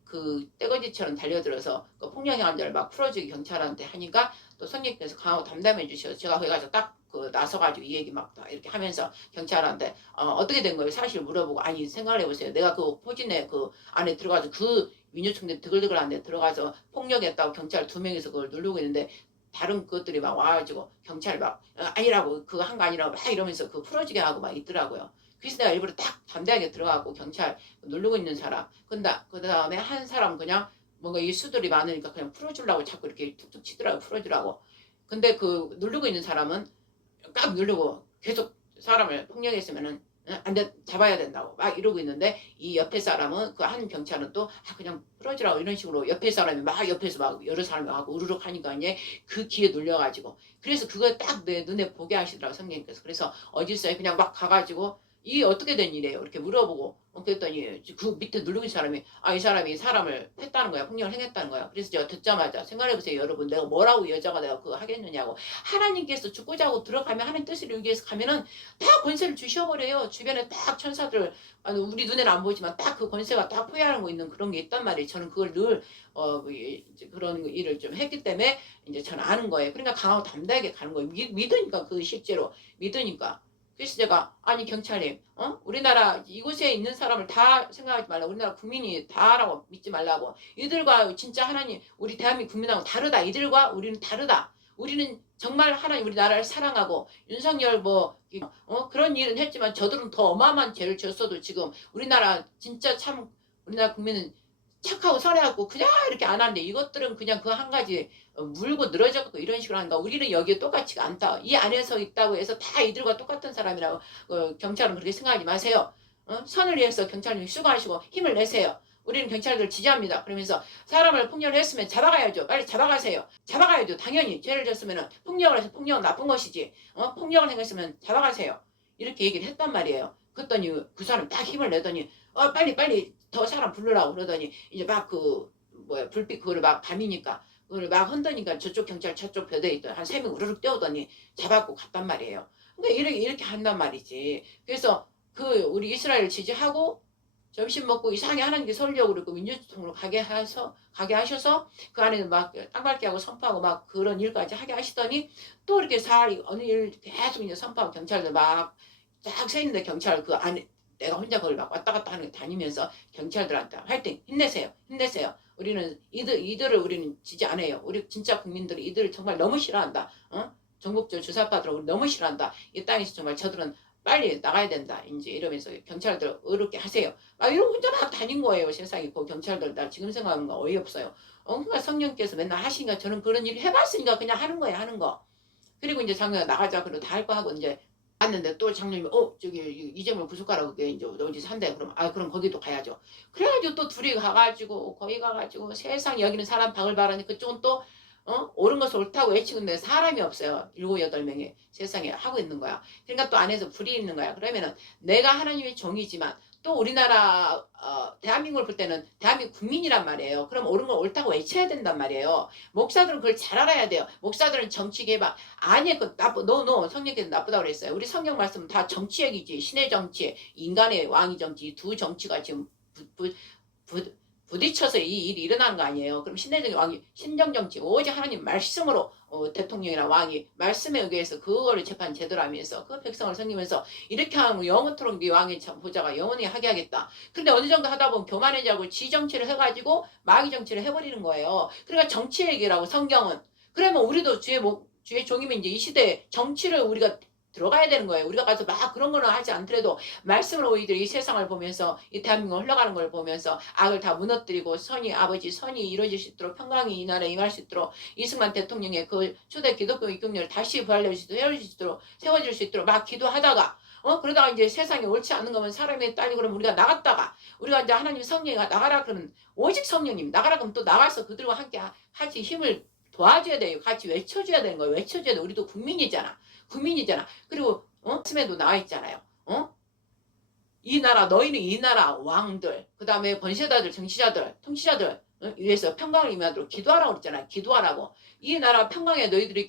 그 떼거지처럼 달려들어서 그 폭력의 환자를 막 풀어주기 경찰한테 하니까 또 성령께서 강하고 담담해 주셔서 제가 거기 가서 딱 그 나서가지고 이 얘기 막 이렇게 하면서 경찰한테 어떻게 된 거예요? 사실 물어보고 아니 생각을 해보세요. 내가 그 포진에 그 안에 들어가서 그 민요총대 드글드글한 데 들어가서 폭력했다고 경찰 2명이서 그걸 누르고 있는데 다른 것들이 막 와가지고 경찰 막 아니라고 그거 한 거 아니라고 막 이러면서 그 풀어주게 하고 막 있더라고요. 그래서 내가 일부러 딱 담대하게 들어가고 경찰 누르고 있는 사람 그 다음에 한 사람 그냥 뭔가 이 수들이 많으니까 그냥 풀어주려고 자꾸 이렇게 툭툭 치더라고 풀어주라고. 근데 그 누르고 있는 사람은 꽉 누르고 계속 사람을 폭력했으면은 안돼 잡아야 된다고 막 이러고 있는데 이 옆에 사람은 그 한 경찰은 또 그냥 풀어주라고 이런 식으로 옆에 사람이 막 옆에서 막 여러 사람이 하고 우르륵 하니까 이제 그 귀에 눌려가지고 그래서 그걸 딱 내 눈에 보게 하시더라고 성령님께서. 그래서 어디서 그냥 막 가가지고 이게 어떻게 된 일이에요? 이렇게 물어보고 그랬더니 그 밑에 누르고 있는 사람이 이 사람이 사람을 했다는 거야. 폭력을 행했다는 거야. 그래서 제가 듣자마자 생각해보세요. 여러분 내가 뭐라고 여자가 내가 그거 하겠느냐고. 하나님께서 죽고자 하고 들어가면 하나님 뜻을 이루기 위해서 가면은 다 권세를 주셔버려요. 주변에 딱 천사들 우리 눈에는 안 보이지만 딱 그 권세가 딱 포위하고 있는 그런 게 있단 말이에요. 저는 그걸 늘 그런 일을 좀 했기 때문에 이제 저는 아는 거예요. 그러니까 강하고 담대하게 가는 거예요. 믿으니까 그 실제로 믿으니까. 그래서 제가 아니 경찰님 우리나라 이곳에 있는 사람을 다 생각하지 말라고 우리나라 국민이 다라고 믿지 말라고 이들과 진짜 하나님 우리 대한민국 국민하고 다르다. 이들과 우리는 다르다. 우리는 정말 하나님 우리나라를 사랑하고 윤석열 그런 일은 했지만 저들은 더 어마어마한 죄를 지었어도 지금 우리나라 진짜 참 우리나라 국민은 착하고 선해갖고 그냥 이렇게 안 하는데 이것들은 그냥 그 한 가지 물고 늘어져갖고 이런 식으로 하는가. 우리는 여기에 똑같지가 않다. 이 안에서 있다고 해서 다 이들과 똑같은 사람이라고 경찰은 그렇게 생각하지 마세요. 선을 위해서 경찰님 수고하시고 힘을 내세요. 우리는 경찰들 지지합니다. 그러면서 사람을 폭력을 했으면 잡아가야죠. 빨리 잡아가세요. 잡아가야죠. 당연히 죄를 졌으면 폭력을 해서 폭력은 나쁜 것이지. 폭력을 행했으면 잡아가세요. 이렇게 얘기를 했단 말이에요. 그랬더니 그 사람 딱 힘을 내더니 빨리 더 사람 부르라고 그러더니 이제 막 불빛 그거를 막 밤이니까 그걸 막 흔드니까 저쪽 경찰 저쪽 벼대에 있던 한 3명 우르륵 뛰어오더니 잡았고 갔단 말이에요. 그러니까 이렇게 한단 말이지. 그래서 우리 이스라엘 지지하고 점심 먹고 이상하게 하나님께 설려고 그러고 민주통으로 가게 하셔서 그 안에 막 땅밟기 하고 선포하고 막 그런 일까지 하게 하시더니 또 이렇게 어느 일 계속 이제 선포하고 경찰들 막 쫙 서 있는데 경찰 그 안에 내가 혼자 그걸 막 왔다 갔다 하는 게 다니면서 경찰들한테 화이팅 힘내세요. 우리는 이들을 우리는 지지 안 해요. 우리 진짜 국민들이 이들을 정말 너무 싫어한다. 전국적으로 주사파들을 너무 싫어한다. 이 땅에서 정말 저들은 빨리 나가야 된다. 이제 이러면서 경찰들 어렵게 하세요. 막 이러고 혼자 막 다닌 거예요. 세상에 그 경찰들 나 지금 생각하면 어이없어요. 그러니까 성령께서 맨날 하시니까 저는 그런 일을 해봤으니까 그냥 하는 거예요. 하는 거. 그리고 이제 장로가 나가자 그러고 다 할 거 하고 이제 왔는데 또 장로님이 저기 이재명 부속가라고 이제 어디 산대. 그럼 거기도 가야죠. 그래가지고 또 둘이 가가지고 거기 가가지고 세상 여기는 사람 박을 바라니 그쪽은 또 옳은 것을 옳다고 외치는데 사람이 없어요. 7, 8명이 세상에 하고 있는 거야. 그러니까 또 안에서 불이 있는 거야. 그러면은 내가 하나님의 종이지만 또 우리나라 대한민국을 볼 때는 대한민국 국민이란 말이에요. 그럼 옳은 걸 옳다고 외쳐야 된단 말이에요. 목사들은 그걸 잘 알아야 돼요. 목사들은 정치 개발 아니 너 성령께서 나쁘다고 그랬어요. 우리 성경 말씀은 다 정치 얘기지. 신의 정치, 인간의 왕의 정치, 두 정치가 지금 부딪혀서 이 일이 일어나는 거 아니에요. 그럼 신내적인 왕이 신정정치 오직 하나님 말씀으로 대통령이나 왕이 말씀에 의해서 그거를 재판 제대로 하면서 그 백성을 섬기면서 이렇게 하면 영원토록 네 왕의 보좌가 영원히 하게 하겠다. 그런데 어느 정도 하다 보면 교만해지고 지정치를 해가지고 마귀 정치를 해버리는 거예요. 그러니까 정치 얘기라고 성경은. 그러면 우리도 주의 종이면 이제 이 시대에 정치를 우리가 들어가야 되는 거예요. 우리가 가서 막 그런 거는 하지 않더라도 말씀으로 우리들이 이 세상을 보면서 이 대한민국을 흘러가는 걸 보면서 악을 다 무너뜨리고 아버지 선이 이루어질 수 있도록 평강이 이 나라에 임할 수 있도록 이승만 대통령의 그 초대 기독교 입국률을 다시 부활될 수 있도록 세워질 수 있도록 막 기도하다가 그러다가 이제 세상에 옳지 않는 거면 사람의 딸이 그러면 우리가 나갔다가 우리가 이제 하나님 성령이 나가라 그러면 오직 성령님 나가라 그러면 또 나가서 그들과 함께 같이 힘을 도와줘야 돼요. 같이 외쳐줘야 되는 거예요. 외쳐줘야 돼. 우리도 국민이잖아. 그리고 말씀에도 나와 있잖아요. 이 나라 너희는 이 나라 왕들 그 다음에 권세자들 정치자들 통치자들 위해서 평강을 임하도록 기도하라고 그랬잖아요. 기도하라고. 이 나라 평강에 너희들이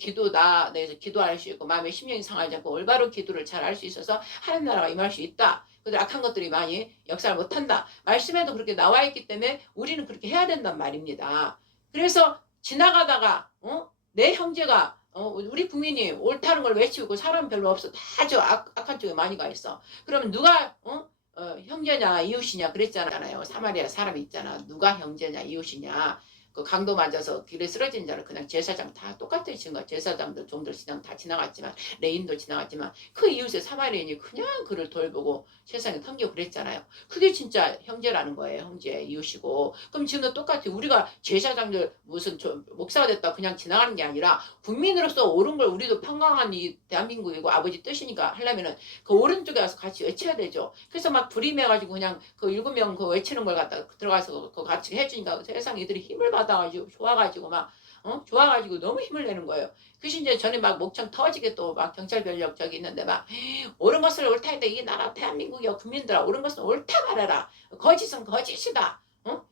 내에서 기도할 수 있고 마음의 심령이 상하지 않고 올바른 기도를 잘 할 수 있어서 하나님 나라가 임할 수 있다. 그들 악한 것들이 많이 역사를 못한다. 말씀에도 그렇게 나와 있기 때문에 우리는 그렇게 해야 된단 말입니다. 그래서 지나가다가 내 형제가 우리 국민이 옳다는 걸 외치고 사람 별로 없어. 다 저 악한 쪽에 많이 가 있어. 그러면 누가 형제냐 이웃이냐 그랬잖아요. 사마리아 사람이 있잖아. 누가 형제냐 이웃이냐. 그 강도 맞아서 길에 쓰러진 자를 그냥 제사장 다 똑같이 지은 거야. 제사장들 종들 시장 다 지나갔지만 레인도 지나갔지만 그 이웃의 사마리아인이 그냥 그를 돌보고 세상에 섬기고 그랬잖아요. 그게 진짜 형제라는 거예요. 형제 이웃이고. 그럼 지금도 똑같이 우리가 제사장들 무슨 목사가 됐다 그냥 지나가는 게 아니라 국민으로서 옳은 걸 우리도 평강한 이 대한민국이고 아버지 뜻이니까 하려면은 그 오른쪽에 가서 같이 외쳐야 되죠. 그래서 막 불임해가지고 그냥 그 7명 그 외치는 걸 갖다 들어가서 그 같이 해주니까 세상 이들이 힘을 받아가지고 좋아가지고 좋아가지고 너무 힘을 내는 거예요. 그래서 이제 전에 막 목청 터지게 또 막 경찰 변력 저기 있는데 막 옳은 것을 옳다 했다. 이 나라 대한민국이야 국민들아 옳은 것은 옳다 말해라. 거짓은 거짓이다.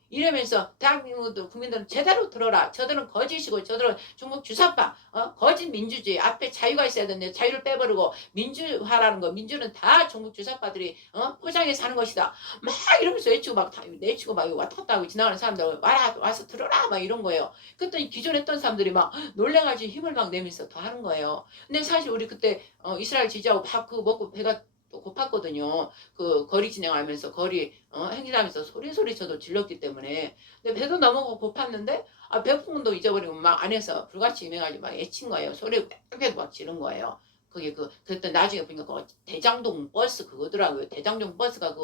이러면서 대한민국도 국민들은 제대로 들어라. 저들은 거짓이고 저들은 중국 주사파 거짓 민주주의 앞에 자유가 있어야 되는데 자유를 빼버리고 민주화라는 거 민주는 다 중국 주사파들이 포장해서 하는 것이다. 막 이러면서 외치고 막 내치고 막 왔다 갔다 하고 지나가는 사람들 와서 들어라 막 이런 거예요. 그랬더니 기존에 했던 사람들이 막 놀래가지고 힘을 막 내면서 더 하는 거예요. 근데 사실 우리 그때 이스라엘 지지하고 밥 그거 먹고 배가 또 고팠거든요. 그 거리 진행하면서 거리 행진하면서 소리 저도 질렀기 때문에. 근데 배도 너무 고팠는데 배고픔도 잊어버리고 막 안에서 불같이 임해가지고 막 애친 거예요. 소리 빽빽 막 지른 거예요. 그게 그때 나중에 보니까 그 대장동 버스 그거더라고요. 대장동 버스가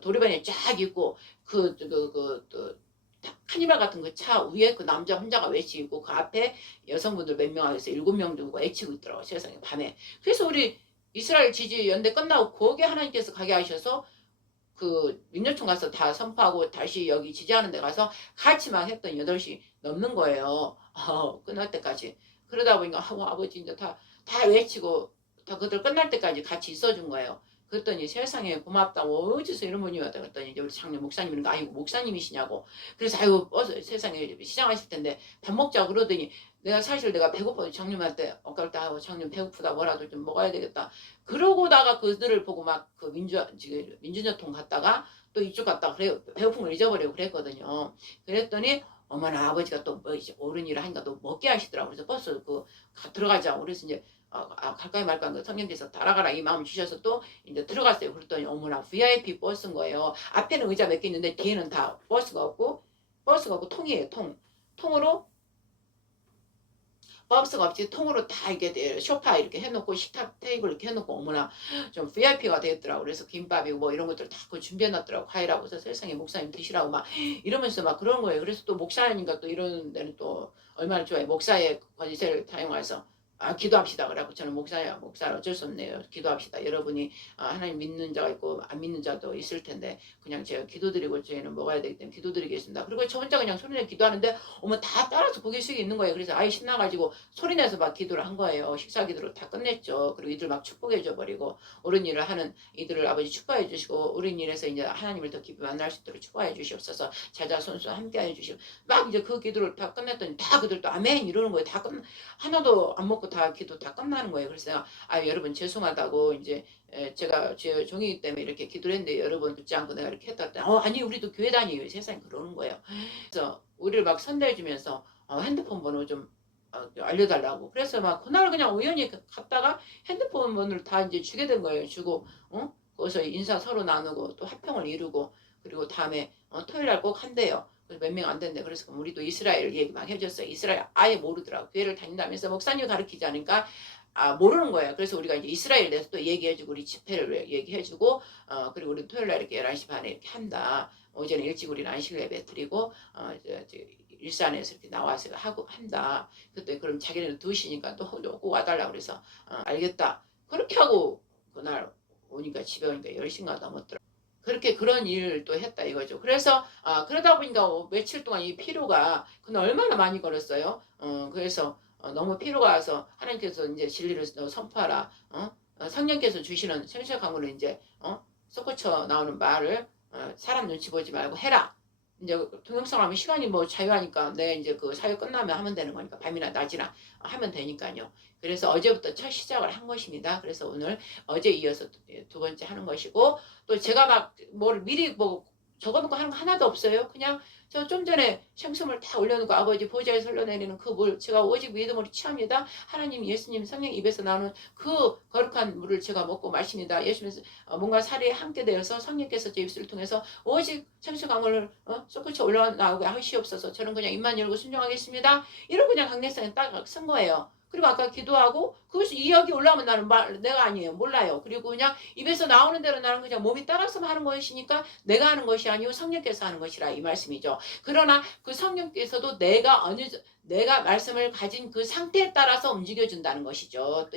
도로변에 쫙 있고 카니발 같은 그 차 위에 그 남자 혼자가 외치고 그 앞에 여성분들 몇 명 안에서 7명 정도 외치고 있더라고 세상에 밤에. 그래서 우리 이스라엘 지지 연대 끝나고 거기에 하나님께서 가게 하셔서 그 민노총 가서 다 선포하고 다시 여기 지지하는 데 가서 같이 막 했던 8시 넘는 거예요. 끝날 때까지. 그러다 보니까 아버지 이제 다 외치고 다 그들 끝날 때까지 같이 있어준 거예요. 그랬더니 세상에 고맙다고 어디서 이런 분이 왔다 그랬더니 이제 우리 장례 목사님이니까 아이고 목사님이시냐고. 그래서 아이고 세상에 시장하실 텐데 밥 먹자고 그러더니 내가 배고파 장님한테 엇갈 때 장님 배고프다 뭐라도 좀 먹어야 되겠다. 그러고다가 그들을 보고 막 그 민주노총 갔다가 또 이쪽 갔다가 그래 배고픈 걸 잊어버리고 그랬거든요. 그랬더니 어머나 아버지가 또 뭐 이제 옳은 일을 하니까 또 먹게 하시더라고. 그래서 버스 들어가자고. 그래서 이제 갈까요 말까 그 성령께서 따라가라 이 마음 주셔서 또 이제 들어갔어요. 그랬더니 어머나 VIP 버스인 거예요. 앞에는 의자 몇 개 있는데 뒤에는 다 버스가 없고 통이에요. 통으로 버스가 없이 통으로 다 이렇게 소파 이렇게 해놓고 식탁 테이블 이렇게 해놓고 어머나 좀 VIP가 되었더라고. 그래서 김밥이고 뭐 이런 것들 다 준비해놨더라고. 과일하고 해서 세상에 목사님 드시라고 막 이러면서 막 그런 거예요. 그래서 또 목사님과 또 이런 데는 또 얼마나 좋아요. 목사의 권위세를 사용해서 기도합시다. 그래갖고 저는 목사야 어쩔 수 없네요. 기도합시다. 여러분이 하나님 믿는 자가 있고 안 믿는 자도 있을 텐데 그냥 제가 기도드리고 저희는 먹어야 되기 때문에 기도드리겠습니다. 그리고 저 혼자 그냥 소리내 기도하는데 어머 다 따라서 고개 숙여 있는 거예요. 그래서 아이 신나가지고 소리내서 막 기도를 한 거예요. 식사 기도를 다 끝냈죠. 그리고 이들 막 축복해줘 버리고 옳은 일을 하는 이들을 아버지 축복해 주시고 옳은 일에서 이제 하나님을 더 깊이 만날 수 있도록 축복해 주시옵소서. 자자손손 함께해 주시고 막 이제 그 기도를 다 끝냈더니 다 그들 또 아멘 이러는 거예요. 다 하나도 안 먹고 다 기도 다 끝나는 거예요. 그래서 내가 여러분 죄송하다고 이제 제가 제 종이기 때문에 이렇게 기도를 했는데 여러분 듣지 않고 내가 이렇게 했다 했더니 아니 우리도 교회 다니요 세상에 그러는 거예요. 그래서 우리를 막 선대해 주면서 핸드폰 번호 좀 알려달라고. 그래서 막 그날 그냥 우연히 갔다가 핸드폰 번호를 다 이제 주게 된 거예요. 주고 거기서 인사 서로 나누고 또 화평을 이루고 그리고 다음에 토요일 날 꼭 한대요. 몇 명 안 된대. 그래서 우리도 이스라엘 얘기 막 해줬어요. 이스라엘 아예 모르더라고. 교회를 다닌다면서 목사님 가르치지 않으니까 모르는 거예요. 그래서 우리가 이제 이스라엘 내에서 또 얘기해주고 우리 집회를 얘기해주고 그리고 우리 토요일 날 이렇게 11시 반에 이렇게 한다. 오전에 일찍 우리는 안식 예배 드리고 일산에서 이렇게 나와서 하고 한다. 그때 그럼 자기네는 2시니까 또 꼭 와달라고 그래서 알겠다. 그렇게 하고 그날 오니까 집에 오니까 10시인가 넘었더라고. 그렇게 그런 일을 또 했다 이거죠. 그래서 그러다 보니까 며칠 동안 이 피로가 그날 얼마나 많이 걸었어요. 그래서 너무 피로가 와서 하나님께서 이제 진리를 선포하라. 성령께서 주시는 생수의 강물을 이제 솟구쳐 나오는 말을 사람 눈치 보지 말고 해라. 이제 동영상 하면 시간이 뭐 자유하니까 내 이제 그 사유 끝나면 하면 되는 거니까 밤이나 낮이나 하면 되니까요. 그래서 어제부터 첫 시작을 한 것입니다. 그래서 오늘 어제 이어서 2번째 하는 것이고 또 제가 막 뭘 미리 뭐 적어놓고 하는 거 하나도 없어요. 그냥 저 좀 전에 생수물 다 올려놓고 아버지 보좌에서 흘러내리는 그 물 제가 오직 믿음으로 취합니다. 하나님 예수님 성령 입에서 나오는 그 거룩한 물을 제가 먹고 마십니다. 예수님께서 뭔가 살이 함께 되어서 성령께서 제 입술을 통해서 오직 생수 강물을 솟구쳐 올라나오게 하시옵소서. 저는 그냥 입만 열고 순종하겠습니다. 이러고 그냥 강력성에 딱 쓴 거예요. 그리고 아까 기도하고 그것이 이야기 올라오면 나는 내가 아니에요. 몰라요. 그리고 그냥 입에서 나오는 대로 나는 그냥 몸이 따라서만 하는 것이니까 내가 하는 것이 아니고 성령께서 하는 것이라 이 말씀이죠. 그러나 그 성령께서도 내가 말씀을 가진 그 상태에 따라서 움직여준다는 것이죠. 또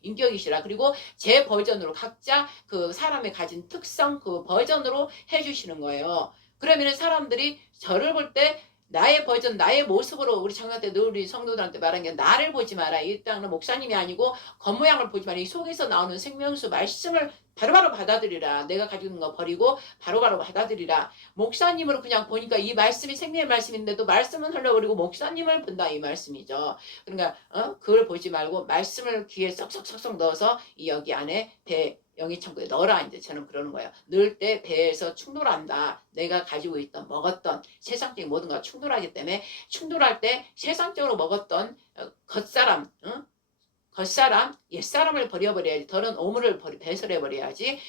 인격이시라. 그리고 제 버전으로 각자 그 사람의 가진 특성 그 버전으로 해주시는 거예요. 그러면 사람들이 저를 볼 때 나의 버전, 나의 모습으로 우리 청년 때 늘 우리 성도들한테 말한 게 나를 보지 마라. 이 땅은 목사님이 아니고 겉모양을 보지 마라. 이 속에서 나오는 생명수 말씀을 바로바로 받아들이라. 내가 가지고 있는 거 버리고 바로바로 받아들이라. 목사님으로 그냥 보니까 이 말씀이 생명의 말씀인데도 말씀은 흘러버리고 목사님을 본다 이 말씀이죠. 그러니까 그걸 보지 말고 말씀을 귀에 쏙쏙쏙쏙 넣어서 이 여기 안에 배 영의 천국에 넣어라. 이제 저는 그러는 거예요. 넣을 때 배에서 충돌한다. 내가 가지고 있던 먹었던 세상적인 모든 것과 충돌하기 때문에 충돌할 때 세상적으로 먹었던 겉사람 옛사람을 버려버려야지. 더러운 오물을 배설해버려야지.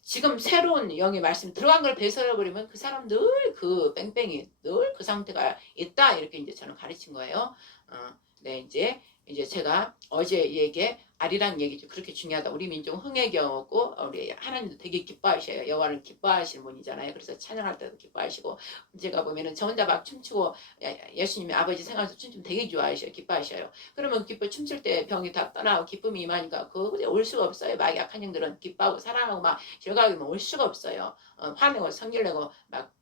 지금 새로운 영의 말씀 들어간 걸 배설해버리면 그 사람 늘 그 뺑뺑이 늘 그 상태가 있다. 이렇게 이제 저는 가르친 거예요. 네, 이제 제가 어제 얘기에 아리랑 얘기죠. 그렇게 중요하다. 우리 민족 흥의 경우고 우리 하나님도 되게 기뻐하셔요. 여호와를 기뻐하시는 분이잖아요. 그래서 찬양할 때도 기뻐하시고 제가 보면은 저 혼자 막 춤추고 예수님이 아버지 생각해서 춤추면 되게 좋아하셔요. 기뻐하셔요. 그러면 기뻐 춤출 때 병이 다 떠나고 기쁨이 임하니까 그거 올 수가 없어요. 막 약한 영들은 기뻐하고 사랑하고 막 즐거워하면 올 수가 없어요. 화내고 성질내고 막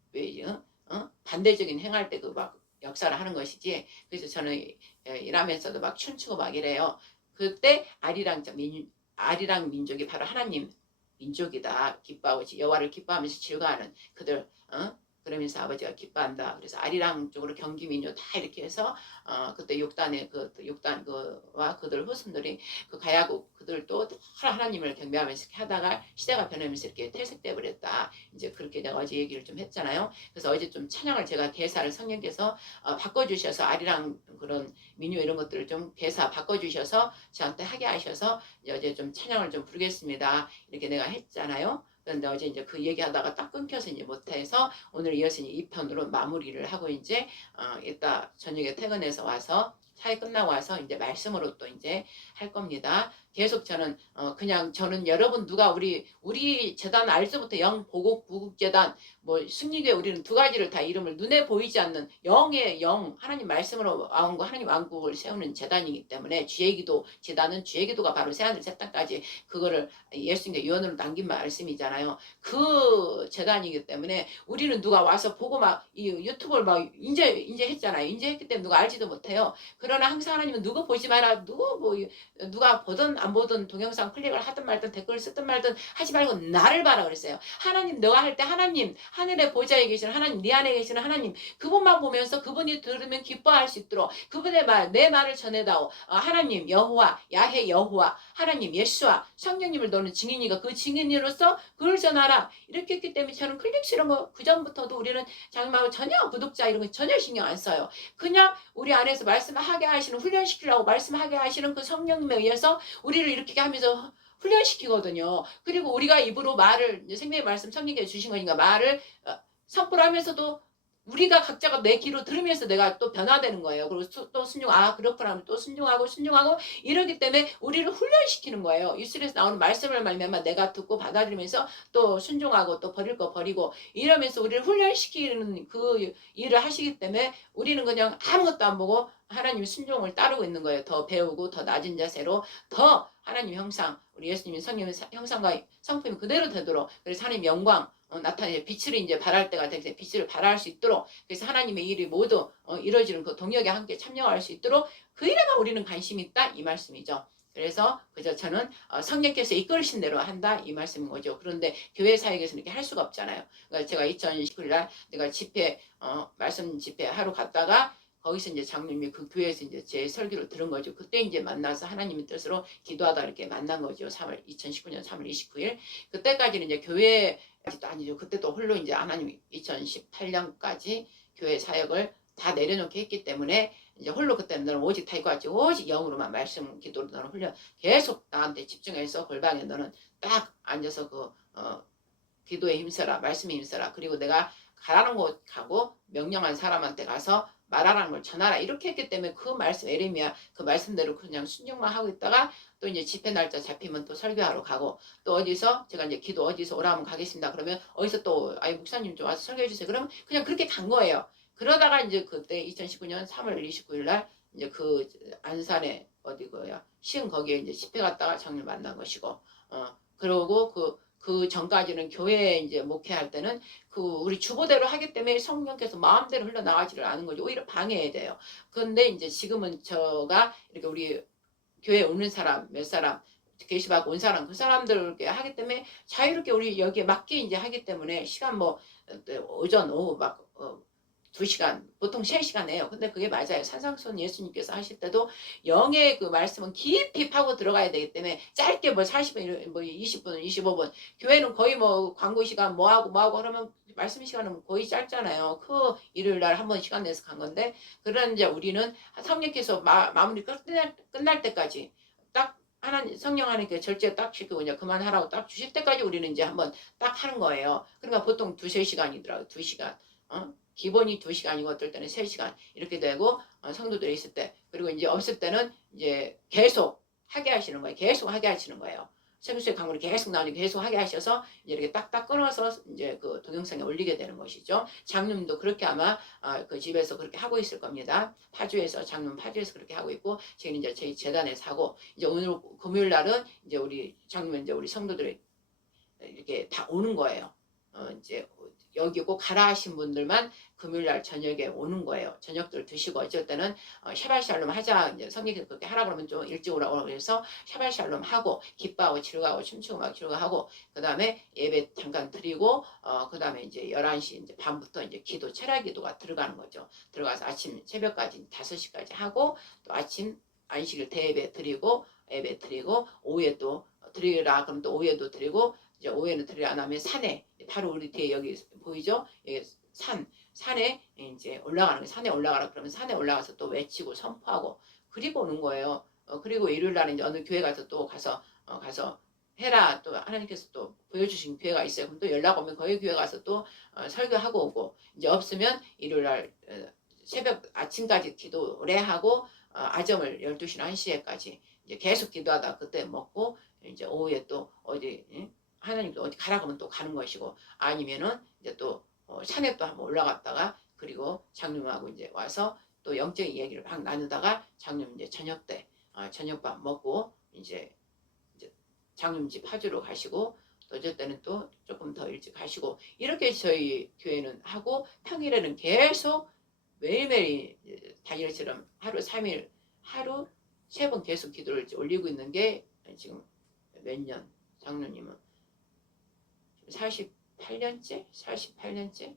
반대적인 행할 때 그 막 역사를 하는 것이지. 그래서 저는 일하면서도 막 춤추고 막 이래요. 그때 아리랑 민족이 바로 하나님 민족이다. 기뻐하고 여호와를 기뻐하면서 즐거워하는 그들. 그러면서 아버지가 기뻐한다. 그래서 아리랑 쪽으로 경기 민족 다 이렇게 해서 그때 욕단 그와 그들 후손들이 그 가야국 그들도 하나님을 경배하면서 이렇게 하다가 시대가 변하면서 이렇게 퇴색돼 버렸다. 이제 그렇게 내가 어제 얘기를 좀 했잖아요. 그래서 어제 좀 찬양을 제가 개사를 성령께서 바꿔주셔서 아리랑 그런 민요 이런 것들을 좀 개사 바꿔주셔서 저한테 하게 하셔서 어제 좀 찬양을 좀 부르겠습니다. 이렇게 내가 했잖아요. 그런데 어제 이제 그 얘기하다가 딱 끊겨서 이제 못해서 오늘 이어서 2편으로 마무리를 하고 이제 이따 저녁에 퇴근해서 와서 사회 끝나고 와서 이제 말씀으로 또 이제 할 겁니다. 계속 저는 그냥 저는 여러분 누가 우리 재단 알서부터 영 보국 구국 재단 뭐 승리교회 우리는 두 가지를 다 이름을 눈에 보이지 않는 영의 영 하나님 말씀으로 나온 거 하나님 왕국을 세우는 재단이기 때문에 주의기도 재단은 주의기도가 바로 새하늘 새 땅까지 그거를 예수님께 유언으로 남긴 말씀이잖아요. 그 재단이기 때문에 우리는 누가 와서 보고 막 이 유튜브를 막 이제 했잖아요. 이제 했기 때문에 누가 알지도 못해요. 그러나 항상 하나님은 누구 보지 마라. 누가 보든 안 보든 동영상 클릭을 하든 말든 댓글을 쓰든 말든 하지 말고 나를 봐라 그랬어요. 하나님 너가 할 때 하나님 하늘의 보좌에 계시는 하나님 네 안에 계시는 하나님 그분만 보면서 그분이 들으면 기뻐할 수 있도록 그분의 내 말을 전해다오. 하나님 여호와 야훼 여호와 하나님 예수와 성령님을 너는 증인이가 그 증인으로서 그걸 전하라. 이렇게 했기 때문에 저는 클릭 이런 거 그전부터도 우리는 장님하고 전혀 구독자 이런 거 전혀 신경 안 써요. 그냥 우리 안에서 말씀하게 하시는 훈련시키려고 말씀하게 하시는 그 성령님에 의해서 우리를 이렇게 하면서 훈련시키거든요. 그리고 우리가 입으로 말을 생명의 말씀 성령께 주신 거니까 말을 선포를 하면서도 우리가 각자가 내 귀로 들으면서 내가 또 변화되는 거예요. 그리고 또 그렇구나 하면 또 순종하고 이러기 때문에 우리를 훈련시키는 거예요. 입술에서 나오는 말씀을 말미암아 내가 듣고 받아들이면서 또 순종하고 또 버릴 거 버리고 이러면서 우리를 훈련시키는 그 일을 하시기 때문에 우리는 그냥 아무것도 안 보고 하나님 순종을 따르고 있는 거예요. 더 배우고 더 낮은 자세로 더 하나님 형상 우리 예수님의 성령의 형상과 성품이 그대로 되도록 그래서 하나님 영광 나타내 빛을 이제 발할 때가 되기 때문에 빛을 발할 수 있도록 그래서 하나님의 일이 모두 이루어지는 그 동역에 함께 참여할 수 있도록 그 일에만 우리는 관심이 있다 이 말씀이죠. 그래서 그저 저는 성령께서 이끌으신 대로 한다 이 말씀인 거죠. 그런데 교회 사역에서는 이렇게 할 수가 없잖아요. 그러니까 제가 2019년 내가 집회 말씀 집회 하러 갔다가 거기서 이제 장님이 그 교회에서 이제 제 설교를 들은 거죠. 그때 이제 만나서 하나님의 뜻으로 기도하다 이렇게 만난 거죠. 2019년 3월 29일. 그때까지는 이제 교회 아직도 아니죠. 그때 또 홀로 이제 하나님이 2018년까지 교회 사역을 다 내려놓게 했기 때문에 이제 홀로 그때는 너는 오직 타이거하지 오직 영으로만 말씀 기도로 너는 훈련 계속 나한테 집중해서 골방에 너는 딱 앉아서 기도에 힘써라 말씀에 힘써라 그리고 내가 가라는 곳 가고 명령한 사람한테 가서 말하라는 걸 전하라 이렇게 했기 때문에 그 말씀 에레미야 그 말씀대로 그냥 순종만 하고 있다가 또 이제 집회 날짜 잡히면 또 설교하러 가고 또 어디서 제가 이제 기도 어디서 오라면 가겠습니다 그러면 어디서 또 목사님 좀 와서 설교해 주세요 그러면 그냥 그렇게 간 거예요. 그러다가 이제 그때 2019년 3월 29일 날 이제 그 안산에 시흥 거기에 이제 집회 갔다가 장님 만난 것이고 그러고 그 전까지는 교회에 이제 목회할 때는 우리 주보대로 하기 때문에 성령께서 마음대로 흘러나가지를 않은 거죠. 오히려 방해해야 돼요. 그런데 이제 지금은 저가 이렇게 우리 교회에 오는 사람 몇 사람 게시받고 온 사람 그 사람들께 하기 때문에 자유롭게 우리 여기에 맞게 이제 하기 때문에 시간 오전 오후 2시간 보통 3시간 해요. 근데 그게 맞아요. 산상수훈 예수님께서 하실 때도 영의 그 말씀은 깊이 파고 들어가야 되기 때문에 짧게 40분 20분 25분 교회는 거의 광고 시간 뭐하고 그러면 말씀 시간은 거의 짧잖아요. 그 일요일 날 한 번 시간 내서 간 건데 그런 이제 우리는 성령께서 마무리 끝날 때까지 딱 하나님 성령 하나님께 절제 딱 시키고 이제 그만하라고 딱 주실 때까지 우리는 이제 한번 딱 하는 거예요. 그러니까 보통 2-3시간이더라고요. 2시간. 기본이 2시간이고 어떨 때는 3시간 이렇게 되고 성도들이 있을 때 그리고 이제 없을 때는 이제 계속 하게 하시는 거예요. 계속 하게 하시는 거예요. 생수의 강물이 계속 나오니 계속 하게 하셔서 이제 이렇게 딱딱 끊어서 이제 그 동영상에 올리게 되는 것이죠. 장님도 그렇게 아마 그 집에서 그렇게 하고 있을 겁니다. 파주에서 장님 파주에서 그렇게 하고 있고 지금 이제 저희 재단에서 하고 이제 오늘 금요일 날은 이제 우리 장님은 이제 우리 성도들이 이렇게 다 오는 거예요. 이제 여기 꼭 가라 하신 분들만 금요일날 저녁에 오는 거예요. 저녁들 드시고 어쩔 때는 샤발 샬롬 하자 이제 성경에서 그렇게 하라 그러면 좀 일찍 오라고 그래서 샤발 샬롬 하고 기뻐하고 즐거워하고 춤추고 막 즐거워하고 그 다음에 예배 잠깐 드리고 그 다음에 이제 11시 이제 밤부터 이제 기도 철야 기도가 들어가는 거죠. 들어가서 아침 새벽까지 5시까지 하고 또 아침 안식일 대예배 드리고 예배 드리고 오후에 또 드리라 그럼 또 오후에도 드리고 이제 오후에는 드리라 안 하면 산에 바로 우리 뒤에 여기 보이죠? 여기 산에 이제 올라가는 거예요. 산에 올라가라 그러면 산에 올라가서 또 외치고 선포하고 그리고 오는 거예요. 그리고 일요일 날은 이제 어느 교회 가서 또 가서 해라 또 하나님께서 또 보여주신 교회가 있어요. 그럼 또 연락 오면 거기 교회 가서 또 설교하고 오고 이제 없으면 일요일 날 새벽 아침까지 기도를 하고 아점을 12시나 1시에까지 이제 계속 기도하다 그때 먹고 이제 오후에 또 어디 하나님도 어디 가라 그러면 또 가는 것이고 아니면은 이제 또 산에 또 한번 올라갔다가 그리고 장님하고 이제 와서 또 영적인 얘기를 막 나누다가 장님 이제 저녁 때 저녁밥 먹고 이제 장님 집 파주로 가시고 또 어쩔 때는 또 조금 더 일찍 가시고 이렇게 저희 교회는 하고 평일에는 계속 매일매일 당일처럼 하루 3일 하루 3번 계속 기도를 올리고 있는 게 지금 몇 년 장로님은 48년째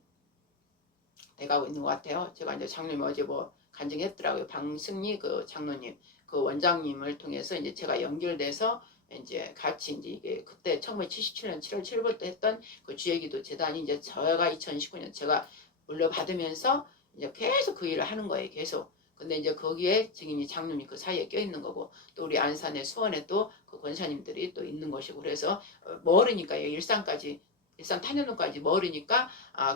돼가고 있는 것 같아요. 제가 이제 장로님 어제 뭐 간증했더라고요. 방승리 그 장로님 그 원장님을 통해서 이제 제가 연결돼서 이제 같이 이제 이게 그때 1977년 7월 7일부터 했던 그 주의기도 재단이 이제 저가 2019년 제가 물려받으면서 이제 계속 그 일을 하는 거예요. 계속. 근데 이제 거기에 증인이 장로님이 그 사이에 껴있는 거고 또 우리 안산에 수원에 또 그 권사님들이 또 있는 것이고 그래서 멀으니까 일산 탄현동까지 멀으니까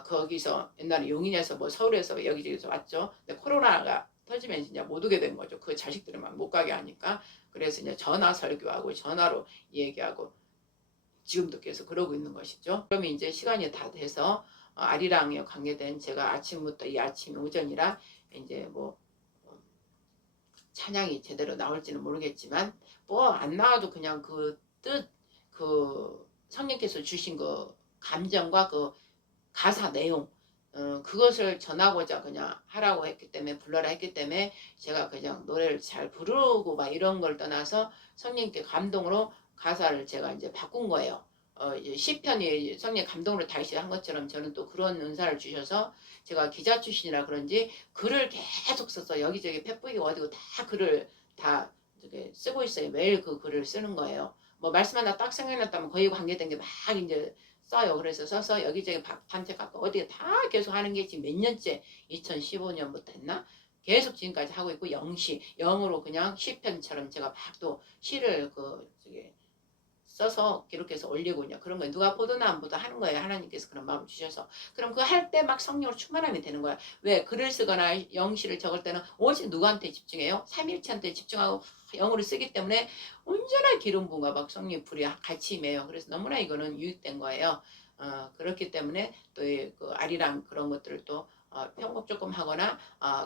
거기서 옛날에 용인에서 뭐 서울에서 여기저기서 왔죠. 근데 코로나가 터지면 진짜 못 오게 된 거죠. 그 자식들만 못 가게 하니까 그래서 이제 전화 설교하고 전화로 얘기하고 지금도 계속 그러고 있는 것이죠. 그러면 이제 시간이 다 돼서 아리랑에 관계된 제가 아침부터 이 아침 오전이라 이제 뭐 찬양이 제대로 나올지는 모르겠지만 뭐 안 나와도 그냥 그 뜻 그 성령께서 주신 그 감정과 그 가사 내용 그것을 전하고자 그냥 하라고 했기 때문에 불러라 했기 때문에 제가 그냥 노래를 잘 부르고 막 이런 걸 떠나서 성령께 감동으로 가사를 제가 이제 바꾼 거예요. 시편이 성령 감동으로 다시 한 것처럼 저는 또 그런 은사를 주셔서 제가 기자 출신이라 그런지 글을 계속 써서 여기저기 페북이고 어디고 다 글을 다 이렇게 쓰고 있어요. 매일 그 글을 쓰는 거예요. 뭐 말씀 하나 딱 생각났다면 거기 관계된 게 막 이제 써요. 그래서 써서 여기저기 밤새갖고 어디에 다 계속 하는 게 지금 몇 년째 2015년부터 했나? 계속 지금까지 하고 있고 영으로 그냥 시편처럼 제가 막 또 시를 써서 기록해서 올리고 그냥 그런 거예요. 누가 보도나 안 보도 하는 거예요. 하나님께서 그런 마음을 주셔서. 그럼 그 할 때 막 성령으로 충만함이 되는 거야. 왜? 글을 쓰거나 영시를 적을 때는 오직 누구한테 집중해요? 삼일체한테 집중하고 영어를 쓰기 때문에 온전한 기름 부음과 막 성령 불이 같이 임해요. 그래서 너무나 이거는 유익된 거예요. 그렇기 때문에 또 그 아리랑 그런 것들을 또 편곡 조금 하거나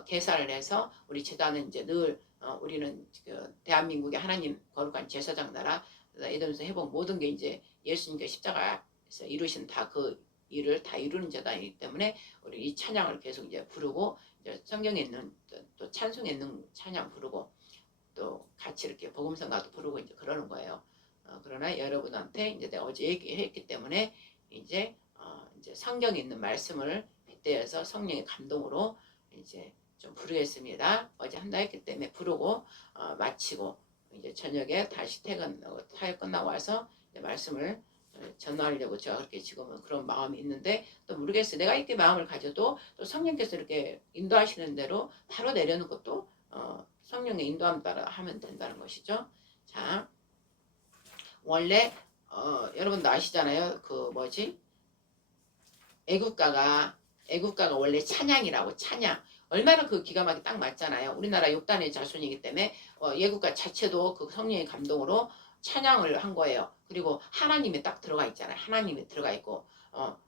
개사를 해서 우리 제단은 이제 늘 우리는 그 대한민국의 하나님 거룩한 제사장 나라 이러면서 해본 모든 게 이제 예수님께 십자가에서 이루신 다 그 일을 다 이루는 재단이기 때문에 우리 이 찬양을 계속 이제 부르고 이제 성경에 있는 또 찬송에 있는 찬양 부르고 또 같이 이렇게 복음성가도 부르고 이제 그러는 거예요. 그러나 여러분한테 이제 내가 어제 얘기했기 때문에 이제 성경에 있는 말씀을 빗대어서 성령의 감동으로 이제 좀 부르겠습니다. 어제 한다 했기 때문에 부르고 마치고 이제 저녁에 다시 타협 끝나고 와서 말씀을 전하려고 제가 그렇게 지금은 그런 마음이 있는데 또 모르겠어요. 내가 이렇게 마음을 가져도 또 성령께서 이렇게 인도하시는 대로 바로 내려놓은 것도 성령의 인도함 따라 하면 된다는 것이죠. 자, 원래 여러분도 아시잖아요. 그 뭐지? 애국가가 원래 찬양이라고 찬양. 얼마나 그 기가 막히게 딱 맞잖아요. 우리나라 욕단의 자손이기 때문에 예국가 자체도 그 성령의 감동으로 찬양을 한 거예요. 그리고 하나님이 딱 들어가 있잖아요. 하나님이 들어가 있고